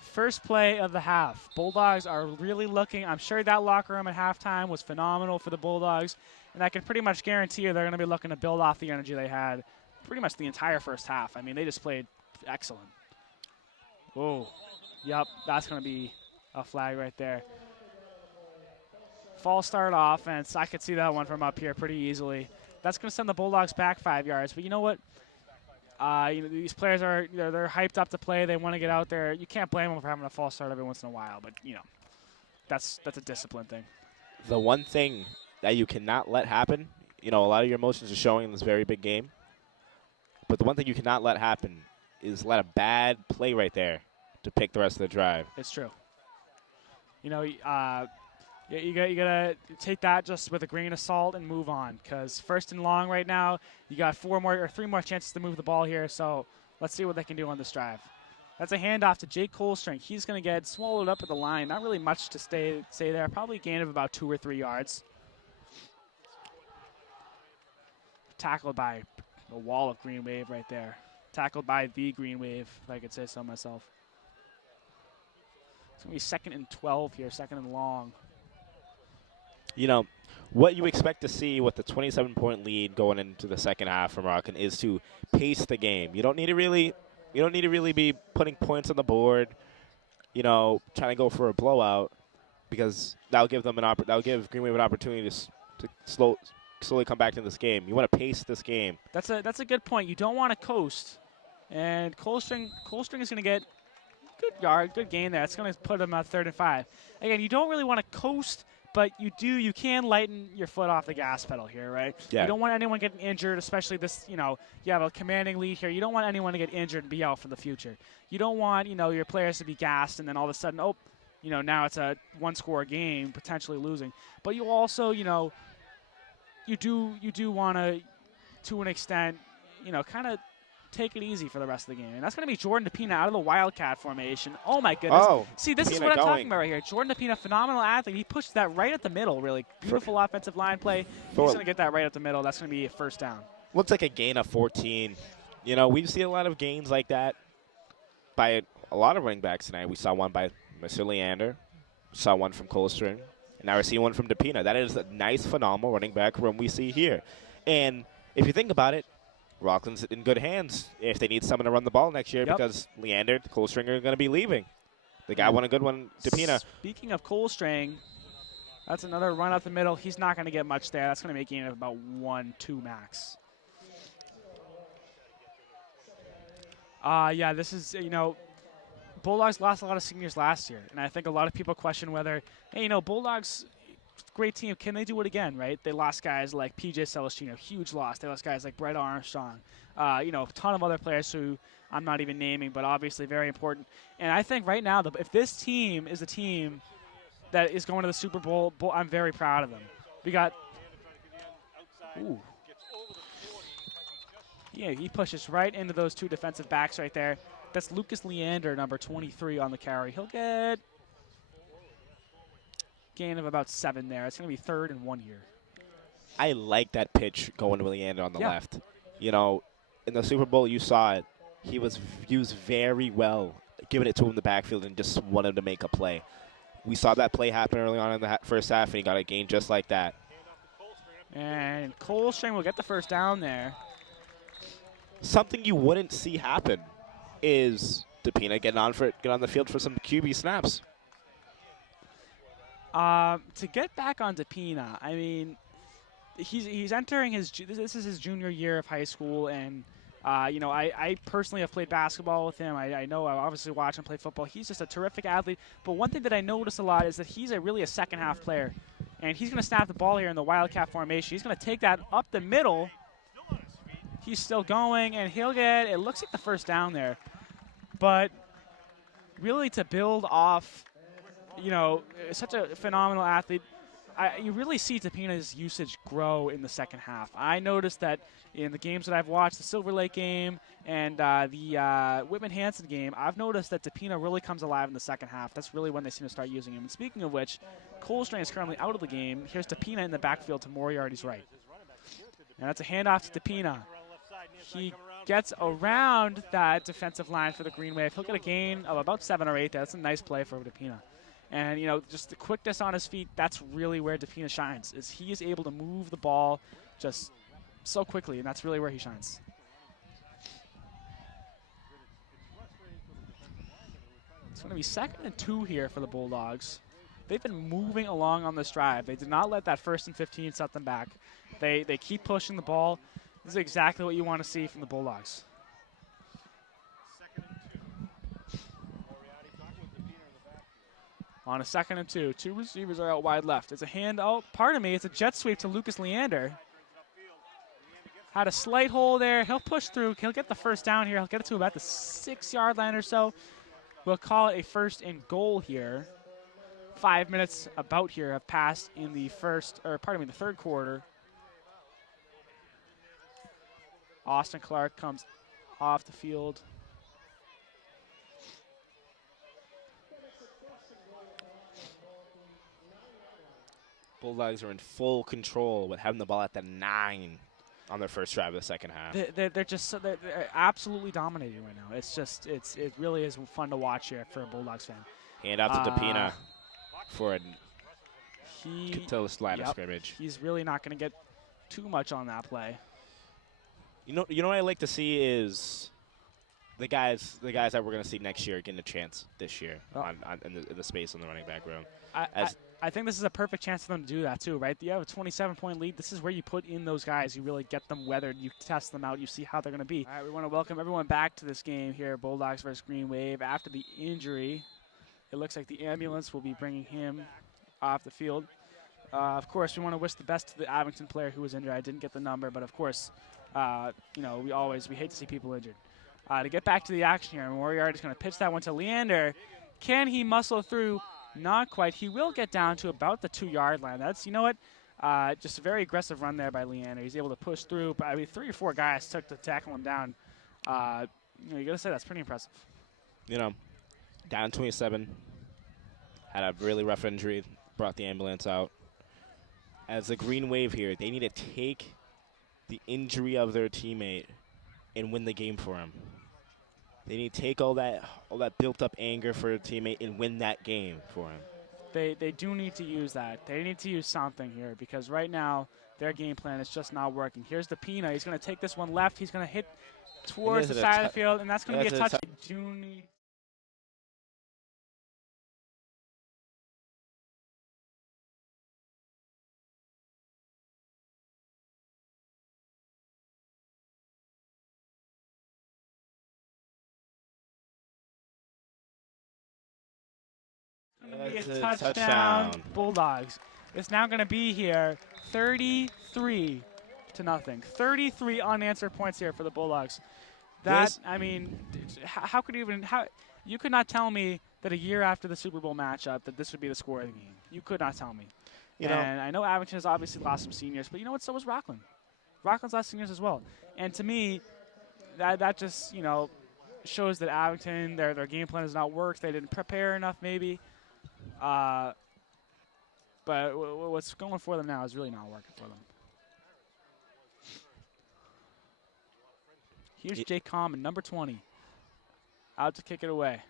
First play of the half. Bulldogs are really looking. I'm sure that locker room at halftime was phenomenal for the Bulldogs, and I can pretty much guarantee you they're going to be looking to build off the energy they had pretty much the entire first half. I mean, they just played excellent. Whoa. Yep, that's going to be a flag right there. False start offense. I could see that one from up here pretty easily. That's going to send the Bulldogs back 5 yards. But you know what? These players are they're hyped up to play. They want to get out there. You can't blame them for having a false start every once in a while. But that's a discipline thing. The one thing that you cannot let happen, a lot of your emotions are showing in this very big game. But the one thing you cannot let happen is let a bad play right there to pick the rest of the drive. It's true. You got to take that just with a grain of salt and move on, because first and long right now, you got 3 more chances to move the ball here, so let's see what they can do on this drive. That's a handoff to Jake Colstring. He's going to get swallowed up at the line. Not really much to stay there. Probably a gain of about 2 or 3 yards. Tackled by a wall of Green Wave right there. Tackled by the Green Wave, if I could say so myself. It's going to be second and 12 here, second and long. What you expect to see with the 27-point lead going into the second half from Rockland is to pace the game. You don't need to really be putting points on the board, trying to go for a blowout, because that'll give Green Wave an opportunity to slowly come back to this game. You want to pace this game. That's a good point. You don't want to coast, and Colstring is going to get good gain there. It's going to put him at 3rd and 5. Again, you don't really want to coast, but you can lighten your foot off the gas pedal here, right? Yeah. You don't want anyone getting injured, especially this, you have a commanding lead here. You don't want anyone to get injured and be out for the future. You don't want, your players to be gassed and then all of a sudden, now it's a 1-score game, potentially losing. But you also, you do want to an extent, kind of take it easy for the rest of the game. And that's going to be Jordan DePina out of the Wildcat formation. Oh, my goodness. Oh, see, this is what I'm talking about right here. Jordan DePina, phenomenal athlete. He pushed that right at the middle, really. Beautiful offensive line play. He's going to get that right at the middle. That's going to be a first down. Looks like a gain of 14. We've seen a lot of gains like that by a lot of running backs tonight. We saw one by Mr. Leander. Saw one from Colstring. And now we're seeing one from DePina. That is a nice, phenomenal running back room we see here. And if you think about it, Rockland's in good hands if they need someone to run the ball next year, because Leander, Colstring are going to be leaving. The guy won a good one, DePina. Speaking of Colstring, that's another run up the middle. He's not going to get much there. That's going to make a gain of about 1-2 max. This is, Bulldogs lost a lot of seniors last year, and I think a lot of people question whether, Bulldogs, great team, can they do it again, right? They lost guys like P.J. Celestino, huge loss. They lost guys like Brett Armstrong, a ton of other players who I'm not even naming, but obviously very important. And I think right now, if this team is a team that is going to the Super Bowl, I'm very proud of them. We got Ooh. Gets over the 40. Might be just Yeah, he pushes right into those two defensive backs right there. That's Lucas Leander, number 23 on the carry. He'll get gain of about 7 there. It's going to be 3rd and 1 here. I like that pitch going to Leander on the Yeah. left. You know, in the Super Bowl, you saw it. He was used very well, giving it to him in the backfield and just wanted to make a play. We saw that play happen early on in the first half, and he got a gain just like that. And Colestring will get the first down there. Something you wouldn't see happen is DePina get on the field for some QB snaps. To get back on DePina, I mean, he's entering this is his junior year of high school, and you know, I personally have played basketball with him. I know I obviously watch him play football. He's just a terrific athlete. But one thing that I notice a lot is that he's really a second half player, and he's going to snap the ball here in the Wildcat formation. He's going to take that up the middle. He's still going, and he'll get, it looks like the first down there. But really to build off, you know, such a phenomenal athlete, you really see Tapina's usage grow in the second half. I noticed that in the games that I've watched, the Silver Lake game and the Whitman-Hanson game, I've noticed that Tapina really comes alive in the second half. That's really when they seem to start using him. And speaking of which, Colestring is currently out of the game. Here's Tapina in the backfield to Moriarty's right. And that's a handoff to Tapina. He gets around that defensive line for the Green Wave. He'll get a gain of about 7 or 8 there. That's a nice play for Tapina. And, you know, just the quickness on his feet, that's really where Tapina shines, is he is able to move the ball just so quickly, and that's really where he shines. It's going to be 2nd and 2 here for the Bulldogs. They've been moving along on this drive. They did not let that 1st and 15 set them back. They keep pushing the ball. This is exactly what you want to see from the Bulldogs. On a 2nd and 2, 2 receivers are out wide left. It's a hand out. Pardon me, it's a jet sweep to Lucas Leander. Had a slight hole there. He'll push through. He'll get the first down here. He'll get it to about the 6-yard line or so. We'll call it a 1st and goal here. 5 minutes about here have passed in the the 3rd quarter. Austin Clark comes off the field. Bulldogs are in full control with having the ball at the 9 on their first drive of the second half. They're absolutely dominating right now. It really is fun to watch here for a Bulldogs fan. Hand out to DePina for a line of scrimmage. He's really not going to get too much on that play. You know what I like to see is the guys that we're going to see next year getting a chance this year in the space in the running back room. I think this is a perfect chance for them to do that too, right? You have a 27-point lead. This is where you put in those guys. You really get them weathered. You test them out. You see how they're going to be. All right, we want to welcome everyone back to this game here, Bulldogs versus Green Wave. After the injury, it looks like the ambulance will be bringing him off the field. Of course, we want to wish the best to the Abington player who was injured. I didn't get the number, but of course, you know, we hate to see people injured. To get back to the action here, Moriarty's going to pitch that one to Leander. Can he muscle through? Not quite. He will get down to about the 2-yard line. That's, you know what, just a very aggressive run there by Leander. He's able to push through. But I mean, 3 or 4 guys took to tackle him down. You know, you got to say that's pretty impressive. You know, down 27. Had a really rough injury. Brought the ambulance out. As the Green Wave here, they need to take the injury of their teammate and win the game for him. They need to take all that built-up anger for their teammate and win that game for him. They do need to use that. They need to use something here because right now their game plan is just not working. Here's the Pina. He's going to take this one left. He's going to hit towards the side of the field, and that's going to be a touchdown. A touchdown, Bulldogs. It's now going to be here 33-0. 33 unanswered points here for the Bulldogs. I mean, how could you you could not tell me that a year after the Super Bowl matchup that this would be the score of the game. You could not tell me. And I know Abington has obviously lost some seniors, but you know what? So was Rockland. Rockland's last seniors as well. And to me, that just, shows that Abington, their game plan has not worked. They didn't prepare enough, maybe. But what's going for them now is really not working for them. Here's Jake Common, number 20. Out to kick it away.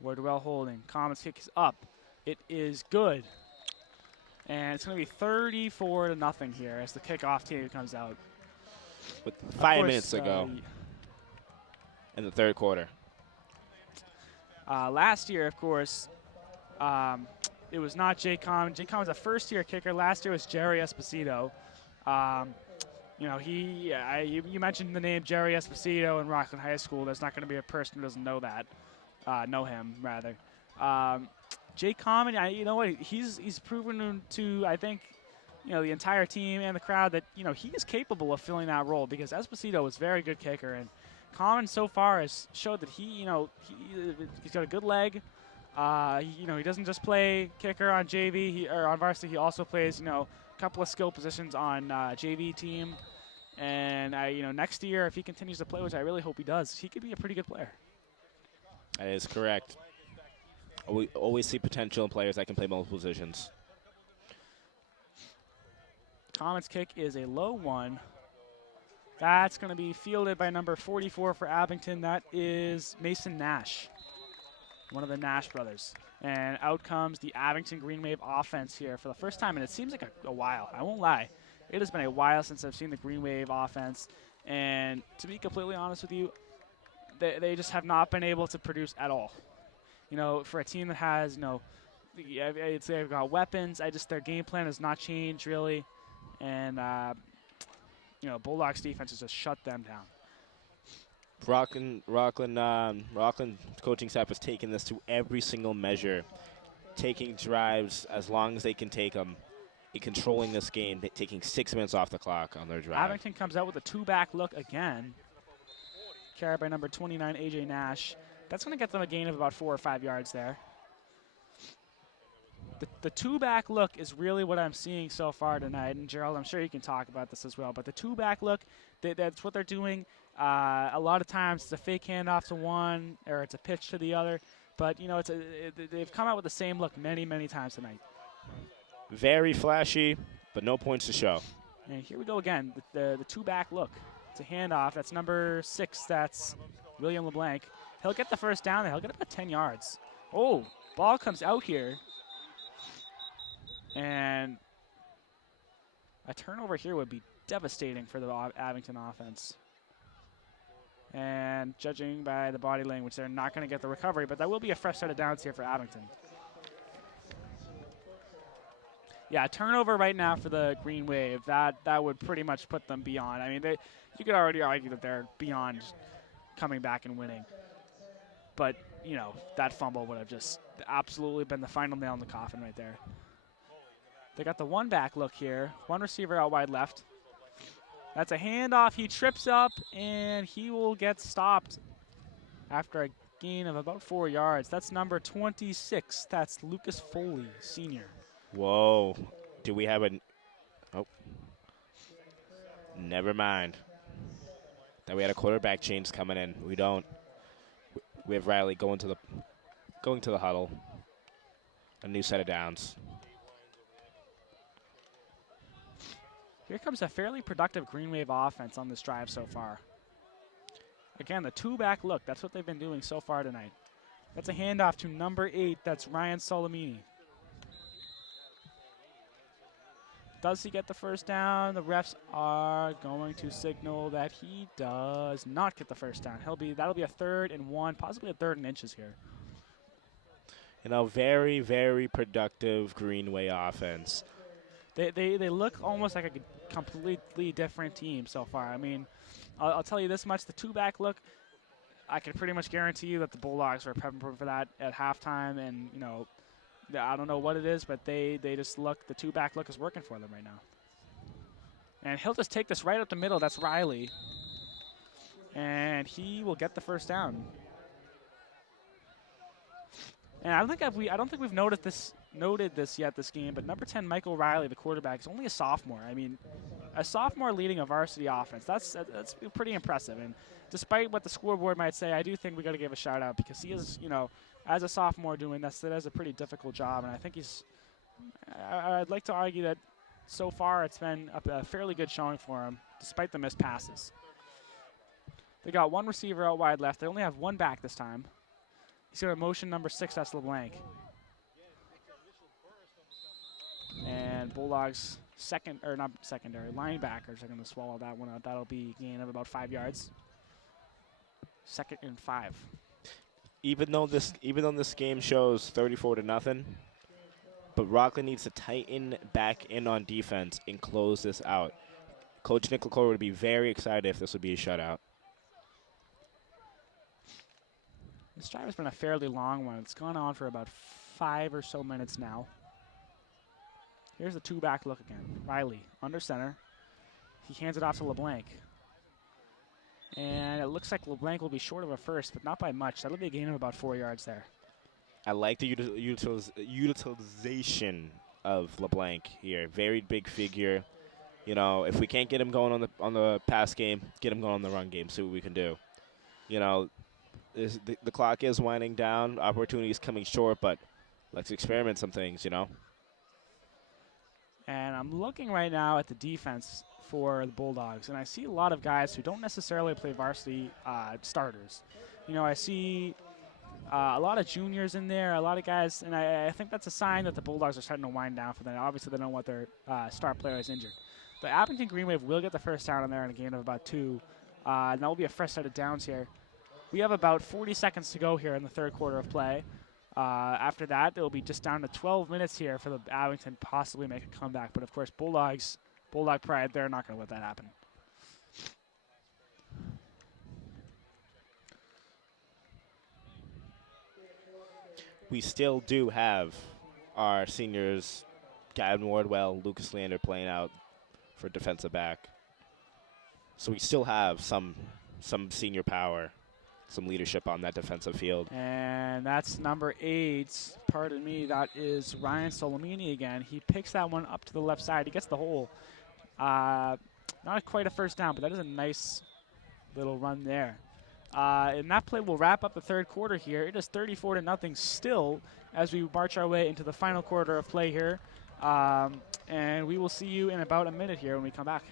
Wardwell holding. Common's kick is up. It is good. And it's going to be 34-0 here as the kickoff team comes out. With 5 minutes to go in the third quarter. Last year, of course, it was not Jake Common. Jake Common's a first-year kicker. Last year was Jerry Esposito. You mentioned the name Jerry Esposito in Rockland High School. There's not going to be a person who doesn't know that, know him rather. Jake Common, you know what? He's proven to, I think, the entire team and the crowd that he is capable of filling that role, because Esposito was a very good kicker, and Common so far has showed that he's got a good leg. He doesn't just play kicker on JV or on varsity. He also plays a couple of skill positions on JV team. And next year, if he continues to play, which I really hope he does, he could be a pretty good player. That is correct. We always see potential in players that can play multiple positions. Common's kick is a low one. That's going to be fielded by number 44 for Abington. That is Mason Nash, one of the Nash brothers. And out comes the Abington Green Wave offense here for the first time, and it seems like a while. I won't lie. It has been a while since I've seen the Green Wave offense. And to be completely honest with you, they just have not been able to produce at all. For a team that has, they've got weapons, their game plan has not changed really. And, Bulldogs defense has just shut them down. Rockland coaching staff has taken this to every single measure, taking drives as long as they can take them, and controlling this game, taking 6 minutes off the clock on their drive. Abington comes out with a two-back look again, carried by number 29, A.J. Nash. That's going to get them a gain of about 4 or 5 yards there. The two-back look is really what I'm seeing so far tonight. And, Gerald, I'm sure you can talk about this as well. But the two-back look, that's what they're doing. A lot of times it's a fake handoff to one or it's a pitch to the other. But, they've come out with the same look many, many times tonight. Very flashy, but no points to show. And here we go again, the two-back look. It's a handoff. That's number 6. That's William LeBlanc. He'll get the first down there. He'll get about 10 yards. Oh, ball comes out here. And a turnover here would be devastating for the Abington offense. And judging by the body language, they're not going to get the recovery, but that will be a fresh set of downs here for Abington. Yeah, turnover right now for the Green Wave, that would pretty much put them beyond. I mean, you could already argue that they're beyond coming back and winning. But, that fumble would have just absolutely been the final nail in the coffin right there. They got the one-back look here. One receiver out wide left. That's a handoff. He trips up, and he will get stopped after a gain of about 4 yards. That's number 26. That's Lucas Foley, senior. Whoa. Do we have oh. Never mind. That we had a quarterback change coming in. We don't. We have Riley going to the huddle. A new set of downs. Here comes a fairly productive Green Wave offense on this drive so far. Again, the two-back look. That's what they've been doing so far tonight. That's a handoff to number 8. That's Ryan Solomini. Does he get the first down? The refs are going to signal that he does not get the first down. That'll be a 3rd and 1, possibly a 3rd and inches here. Very, very productive Greenway offense. They look almost like a completely different team so far. I mean, I'll tell you this much: the two-back look, I can pretty much guarantee you that the Bulldogs were prepping for that at halftime, and I don't know what it is, but they just look. The two-back look is working for them right now. And he'll just take this right up the middle. That's Riley, and he will get the first down. And I don't think we've noted this yet this game, but number 10, Michael Riley, the quarterback, is only a sophomore. I mean, a sophomore leading a varsity offense, that's pretty impressive. And despite what the scoreboard might say, I do think we got to give a shout out because he is, as a sophomore doing this, that is a pretty difficult job. And I think I'd like to argue that so far it's been a fairly good showing for him, despite the missed passes. They got one receiver out wide left. They only have one back this time. He's got a motion number 6, that's LeBlanc. And Bulldogs not secondary, linebackers are going to swallow that one out. That'll be a gain of about 5 yards. 2nd and 5. Even though this game shows 34-0, but Rockland needs to tighten back in on defense and close this out. Coach Nick LaCour would be very excited if this would be a shutout. This drive has been a fairly long one. It's gone on for about 5 or so minutes now. Here's the 2-back look again. Riley under center. He hands it off to LeBlanc. And it looks like LeBlanc will be short of a first, but not by much. That'll be a gain of about 4 yards there. I like the utilization of LeBlanc here. Very big figure. If we can't get him going on the pass game, get him going on the run game. See what we can do. The clock is winding down. Opportunities coming short, but let's experiment some things. And I'm looking right now at the defense for the Bulldogs, and I see a lot of guys who don't necessarily play varsity starters. I see a lot of juniors in there, a lot of guys, and I think that's a sign that the Bulldogs are starting to wind down for them. Obviously, they don't want their star player is injured. But Abington Green Wave will get the first down in there in a gain of about 2. And that will be a fresh set of downs here. We have about 40 seconds to go here in the third quarter of play. After that, it will be just down to 12 minutes here for the Abington possibly make a comeback. But, of course, Bulldog pride, they're not going to let that happen. We still do have our seniors, Gavin Wardwell, Lucas Lander playing out for defensive back. So we still have some senior power, some leadership on that defensive field. And that's number 8. Pardon me, that is Ryan Solomini again. He picks that one up to the left side. He gets the hole. Not quite a first down, but that is a nice little run there. And that play will wrap up the third quarter here. It is 34-0 still as we march our way into the final quarter of play here. And we will see you in about a minute here when we come back.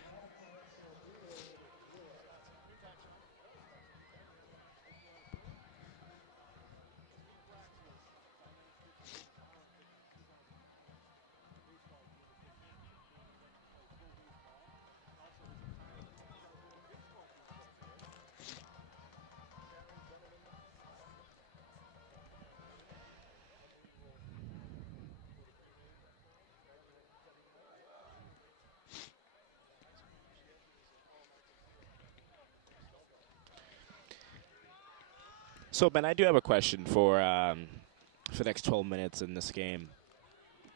So, Ben, I do have a question for the next 12 minutes in this game.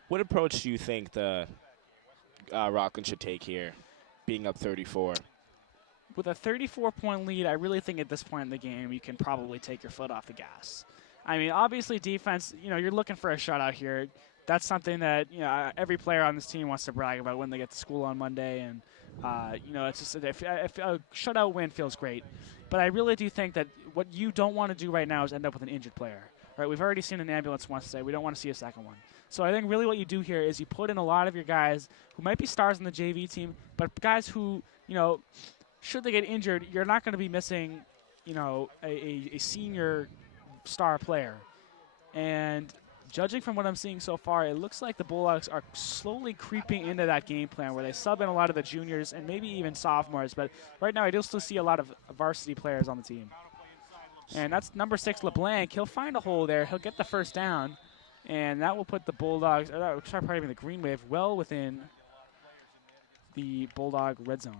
What approach do you think the Rockland should take here, being up 34? With a 34-point lead, I really think at this point in the game you can probably take your foot off the gas. I mean, obviously defense, you're looking for a shutout here. That's something that, every player on this team wants to brag about when they get to school on Monday. And, it's just if a shutout win feels great. But I really do think that what you don't want to do right now is end up with an injured player. Right? We've already seen an ambulance once today. We don't want to see a second one. So I think really what you do here is you put in a lot of your guys who might be stars on the JV team, but guys who, should they get injured, you're not going to be missing, a senior star player. And judging from what I'm seeing so far, it looks like the Bulldogs are slowly creeping into that game plan where they sub in a lot of the juniors and maybe even sophomores. But right now I do still see a lot of varsity players on the team. And that's number 6, LeBlanc. He'll find a hole there. He'll get the first down. And that will put the Bulldogs, the Green Wave, well within the Bulldog red zone.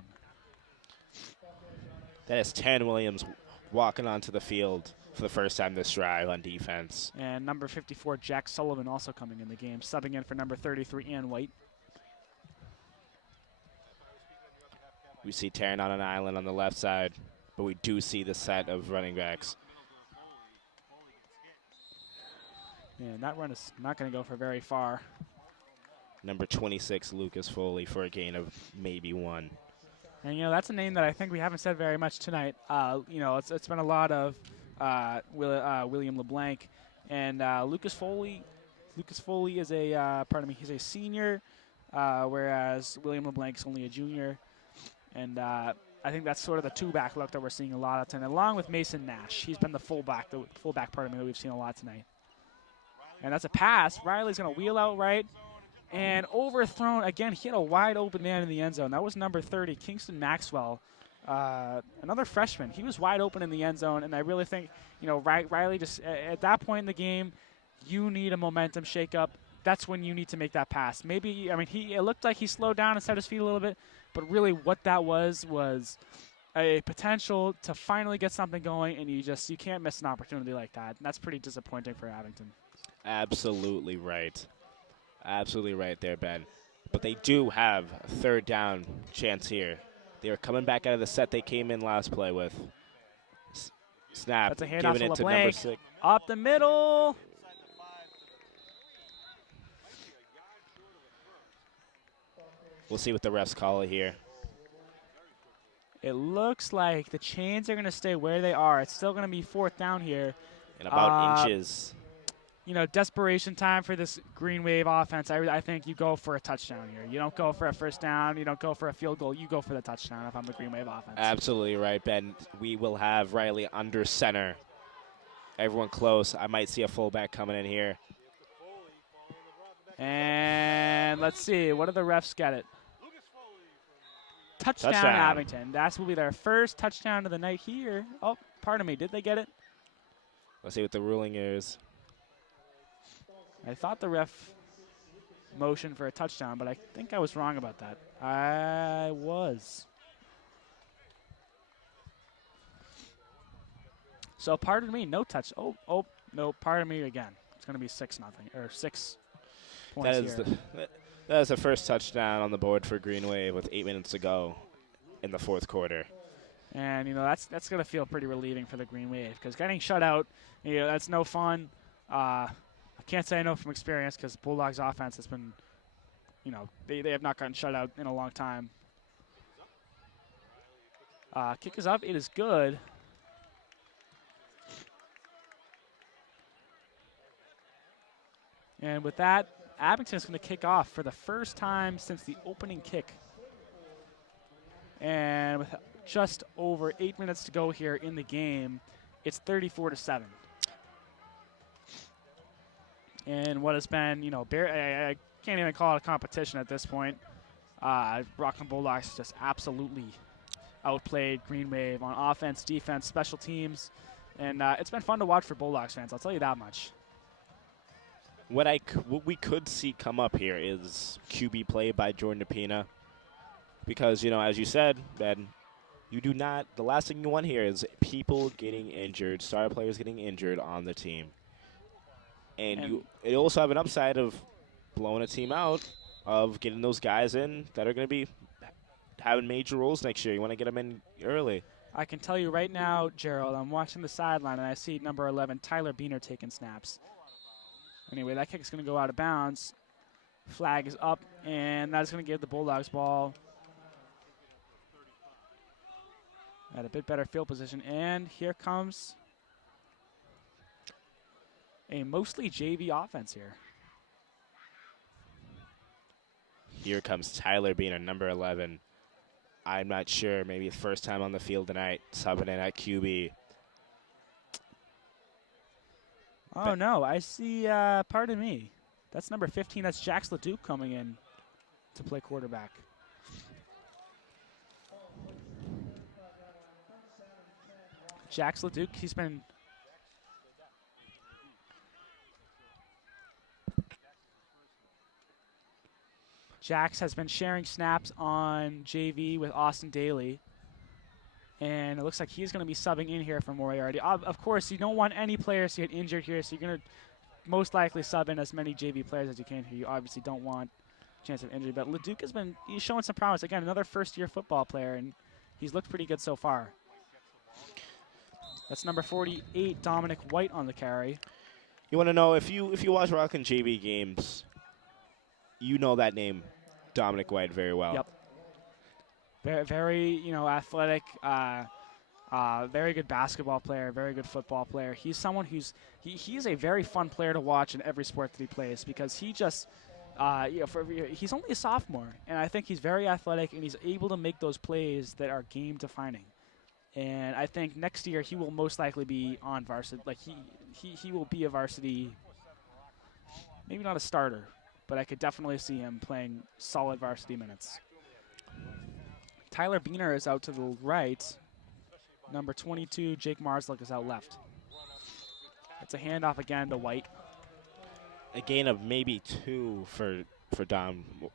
That is Taryn Williams walking onto the field for the first time this drive on defense. And number 54, Jack Sullivan, also coming in the game, subbing in for number 33, Ian White. We see Taryn on an island on the left side, but we do see the set of running backs. And that run is not going to go for very far. Number 26, Lucas Foley, for a gain of maybe 1. And, that's a name that I think we haven't said very much tonight. It's been a lot of William LeBlanc. And Lucas Foley is he's a senior, whereas William LeBlanc is only a junior. And I think that's sort of the two-back look that we're seeing a lot of tonight, along with Mason Nash. He's been the fullback that we've seen a lot tonight. And that's a pass. Riley's going to wheel out right. And overthrown. Again, he had a wide open man in the end zone. That was number 30, Kingston Maxwell, another freshman. He was wide open in the end zone, and I really think, Riley just, at that point in the game, you need a momentum shakeup. That's when you need to make that pass. It looked like he slowed down and set his feet a little bit, but really what that was a potential to finally get something going, and you can't miss an opportunity like that. And that's pretty disappointing for Abington. Absolutely right. Absolutely right there, Ben. But they do have a third down chance here. They are coming back out of the set they came in last play with. Snap. That's a handoff giving to it to LeBlanc. number 6. Up the middle. We'll see what the refs call it here. It looks like the chains are going to stay where they are. It's still going to be fourth down here. In about inches. Desperation time for this Green Wave offense. I think you go for a touchdown here. You don't go for a first down. You don't go for a field goal. You go for the touchdown if I'm the Green Wave offense. Absolutely right, Ben. We will have Riley under center. Everyone close. I might see a fullback coming in here. And let's see. What do the refs get it? Touchdown, Abington. That will be their first touchdown of the night here. Oh, pardon me. Did they get it? Let's see what the ruling is. I thought the ref motioned for a touchdown, but I think I was wrong about that. I was. So pardon me, no touch. Oh, no, pardon me again. It's going to be 6-0 or 6 points That is the first touchdown on the board for Green Wave with 8 minutes to go in the fourth quarter. And that's going to feel pretty relieving for the Green Wave because getting shut out, that's no fun. I can't say I know from experience because Bulldogs offense has been, they have not gotten shut out in a long time. Kick is up. It is good. And with that, Abington is going to kick off for the first time since the opening kick. And with just over 8 minutes to go here in the game, it's 34-7. And what has been, I can't even call it a competition at this point. Rockland Bulldogs just absolutely outplayed Green Wave on offense, defense, special teams. And it's been fun to watch for Bulldogs fans, I'll tell you that much. What we could see come up here is QB play by Jordan DePina. Because, as you said, Ben, the last thing you want here is people getting injured, star players getting injured on the team. And you also have an upside of blowing a team out, of getting those guys in that are going to be having major roles next year. You want to get them in early. I can tell you right now, Gerald, I'm watching the sideline, and I see number 11, Tyler Beener, taking snaps. Anyway, that kick is going to go out of bounds. Flag is up, and that's going to give the Bulldogs ball at a bit better field position. And here comes a mostly JV offense here. Here comes Tyler Beener, number 11. I'm not sure, maybe first time on the field tonight, subbing in at QB. Oh, no, I see, pardon me. That's number 15, that's Jax LeDuc coming in to play quarterback. Jax LeDuc, Jax has been sharing snaps on JV with Austin Daly. And it looks like he's going to be subbing in here for Moriarty. Of course, you don't want any players to get injured here, so you're going to most likely sub in as many JV players as you can here. You obviously don't want a chance of injury. But LeDuc he's showing some promise. Again, another first-year football player, and he's looked pretty good so far. That's number 48, Dominic White on the carry. You want to know if you watch Rockland JV games, you know that name, Dominic White, very well. Yep. Very, very athletic. Very good basketball player, very good football player. He's someone he's a very fun player to watch in every sport that he plays because he just he's only a sophomore, and I think he's very athletic and he's able to make those plays that are game defining. And I think next year he will most likely be on varsity. Like he will be a varsity, maybe not a starter, but I could definitely see him playing solid varsity minutes. Tyler Beener is out to the right. Number 22, Jake Marslick, is out left. It's a handoff again to White. A gain of maybe 2 for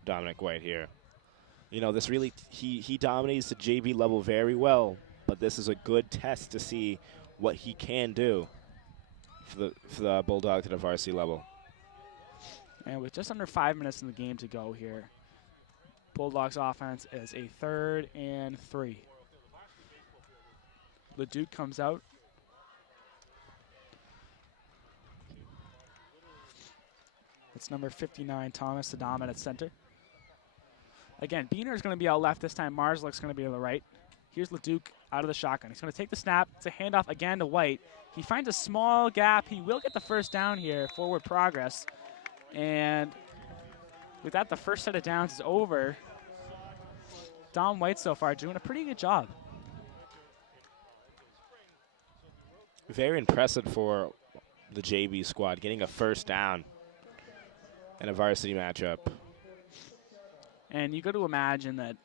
Dominic White here. You know, this really he dominates the JV level very well, but this is a good test to see what he can do for the Bulldogs at a varsity level. And with just under 5 minutes in the game to go here, Bulldogs offense is a 3rd and 3. Leduc comes out. It's number 59, Thomas Saddam at center. Again, Beener is going to be out left this time. Marslick's going to be on the right. Here's Leduc out of the shotgun. He's going to take the snap. It's a handoff again to White. He finds a small gap. He will get the first down here, forward progress. And with that, the first set of downs is over. Dom White so far doing a pretty good job. Very impressive for the JV squad, getting a first down in a varsity matchup. And you got to imagine that,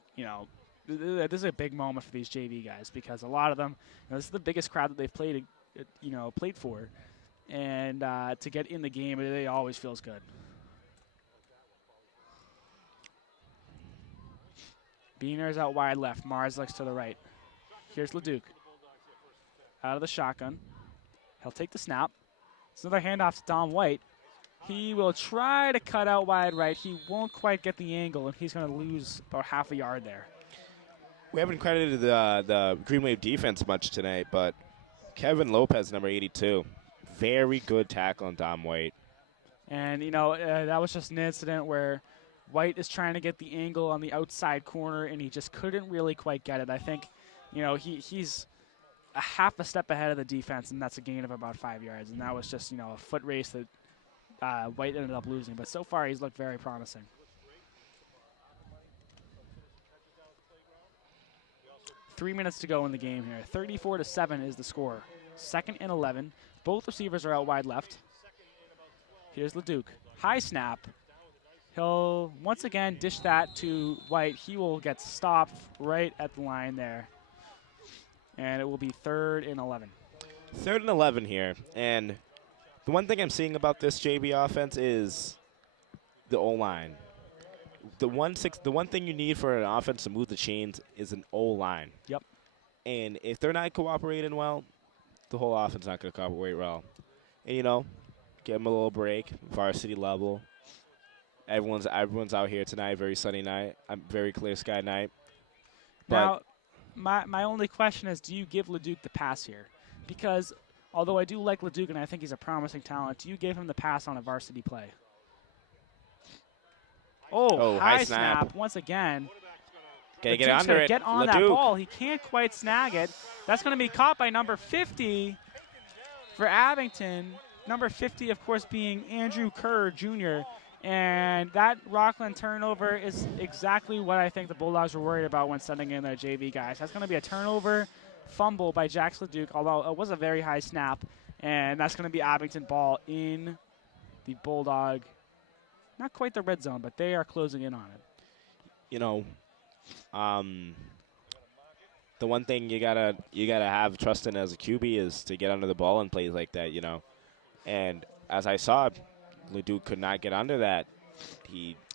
this is a big moment for these JV guys because a lot of them, this is the biggest crowd that they've played for. And to get in the game, it always feels good. Beener's out wide left. Marslick's to the right. Here's Leduc. Out of the shotgun. He'll take the snap. It's another handoff to Dom White. He will try to cut out wide right. He won't quite get the angle, and he's going to lose about half a yard there. We haven't credited the Green Wave defense much tonight, but Kevin Lopez, number 82, very good tackle on Dom White. And, that was just an incident where White is trying to get the angle on the outside corner, and he just couldn't really quite get it. I think, he's a half a step ahead of the defense, and that's a gain of about 5 yards. And that was just, a foot race that White ended up losing. But so far, he's looked very promising. Three minutes to go in the game here. 34-7 is the score. 2nd and 11. Both receivers are out wide left. Here's Leduc. High snap. He'll once again dish that to White. He will get stopped right at the line there. And it will be 3rd and 11. 3rd and 11 here. And the one thing I'm seeing about this JV offense is the O-line. The one thing you need for an offense to move the chains is an O-line. Yep. And if they're not cooperating well, the whole offense is not going to cooperate well. And, give them a little break, varsity level. Everyone's out here tonight, very sunny night, very clear sky night. Now, my only question is, do you give Leduc the pass here? Because although I do like Leduc and I think he's a promising talent, do you give him the pass on a varsity play? Oh, high snap once again. Gotta get under it. Get on that ball. He can't quite snag it. That's going to be caught by number 50 for Abington. Number 50, of course, being Andrew Kerr Jr., and that Rockland turnover is exactly what I think the Bulldogs were worried about when sending in their JV guys. That's going to be a turnover fumble by Jax Leduc, although it was a very high snap. And that's going to be Abington ball in the Bulldog, not quite the red zone, but they are closing in on it. The one thing you gotta have trust in as a QB is to get under the ball and plays like that, And as I saw, Leduc could not get under that.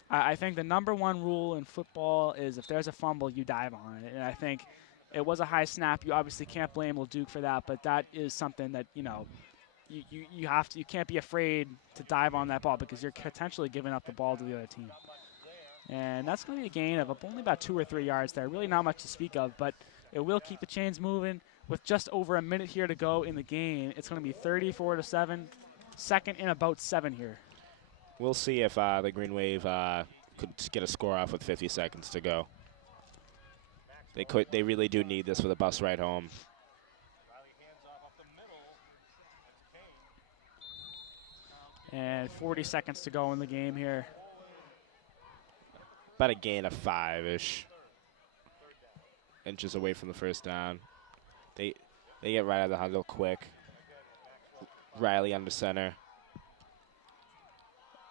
I think the number one rule in football is if there's a fumble, you dive on it. And I think it was a high snap. You obviously can't blame Leduc for that, but that is something that, you can't be afraid to dive on that ball because you're potentially giving up the ball to the other team. And that's going to be a gain of only about 2 or 3 yards there. Really not much to speak of, but it will keep the chains moving. With just over a minute here to go in the game, it's going to be 34-7. second and about 7 here. We'll see if the Green Wave could get a score off with 50 seconds to go. They really do need this for the bus ride home. Riley hands off up the middle. That's Kane. And 40 seconds to go in the game here. About a gain of 5-ish. Inches away from the first down. They get right out of the huddle quick. Riley under center.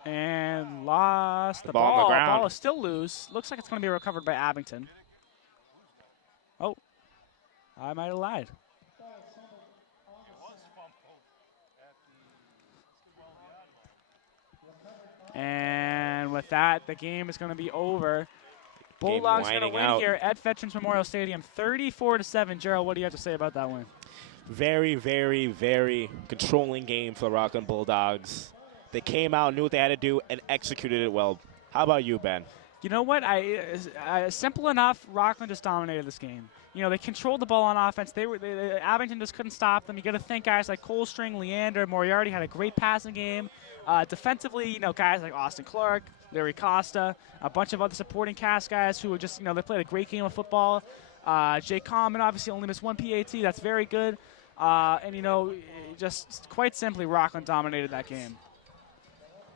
And lost the Ball on the ball. ground. Ball is still loose. Looks like it's going to be recovered by Abington. Oh, I might have lied. And with that, the game is going to be over. Bulldogs going to winding win out. here at Veterans Memorial Stadium, 34-7. Gerald, what do you have to say about that win? Very, very, very controlling game for the Rockland Bulldogs. They came out, knew what they had to do, and executed it well. How about you, Ben? You know what? Simple enough. Rockland just dominated this game. You know, they controlled the ball on offense. Abington just couldn't stop them. You got to think guys like Colestring, Leander, Moriarty had a great passing game. Defensively, you know, guys like Austin Clark, Larry Costa, a bunch of other supporting cast guys who were just, you know, they played a great game of football. Jay Common obviously only missed 1 PAT. That's very good. And, you know, just quite simply, Rockland dominated that game.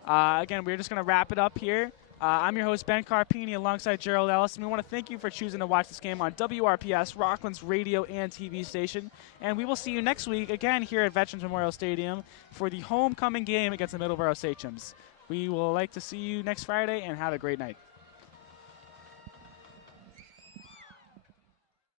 Again, we're just going to wrap it up here. I'm your host, Ben Carpini, alongside Gerald Ellis, and we want to thank you for choosing to watch this game on WRPS, Rockland's radio and TV station. And we will see you next week, again, here at Veterans Memorial Stadium for the homecoming game against the Middleborough Sachems. We will like to see you next Friday, and have a great night.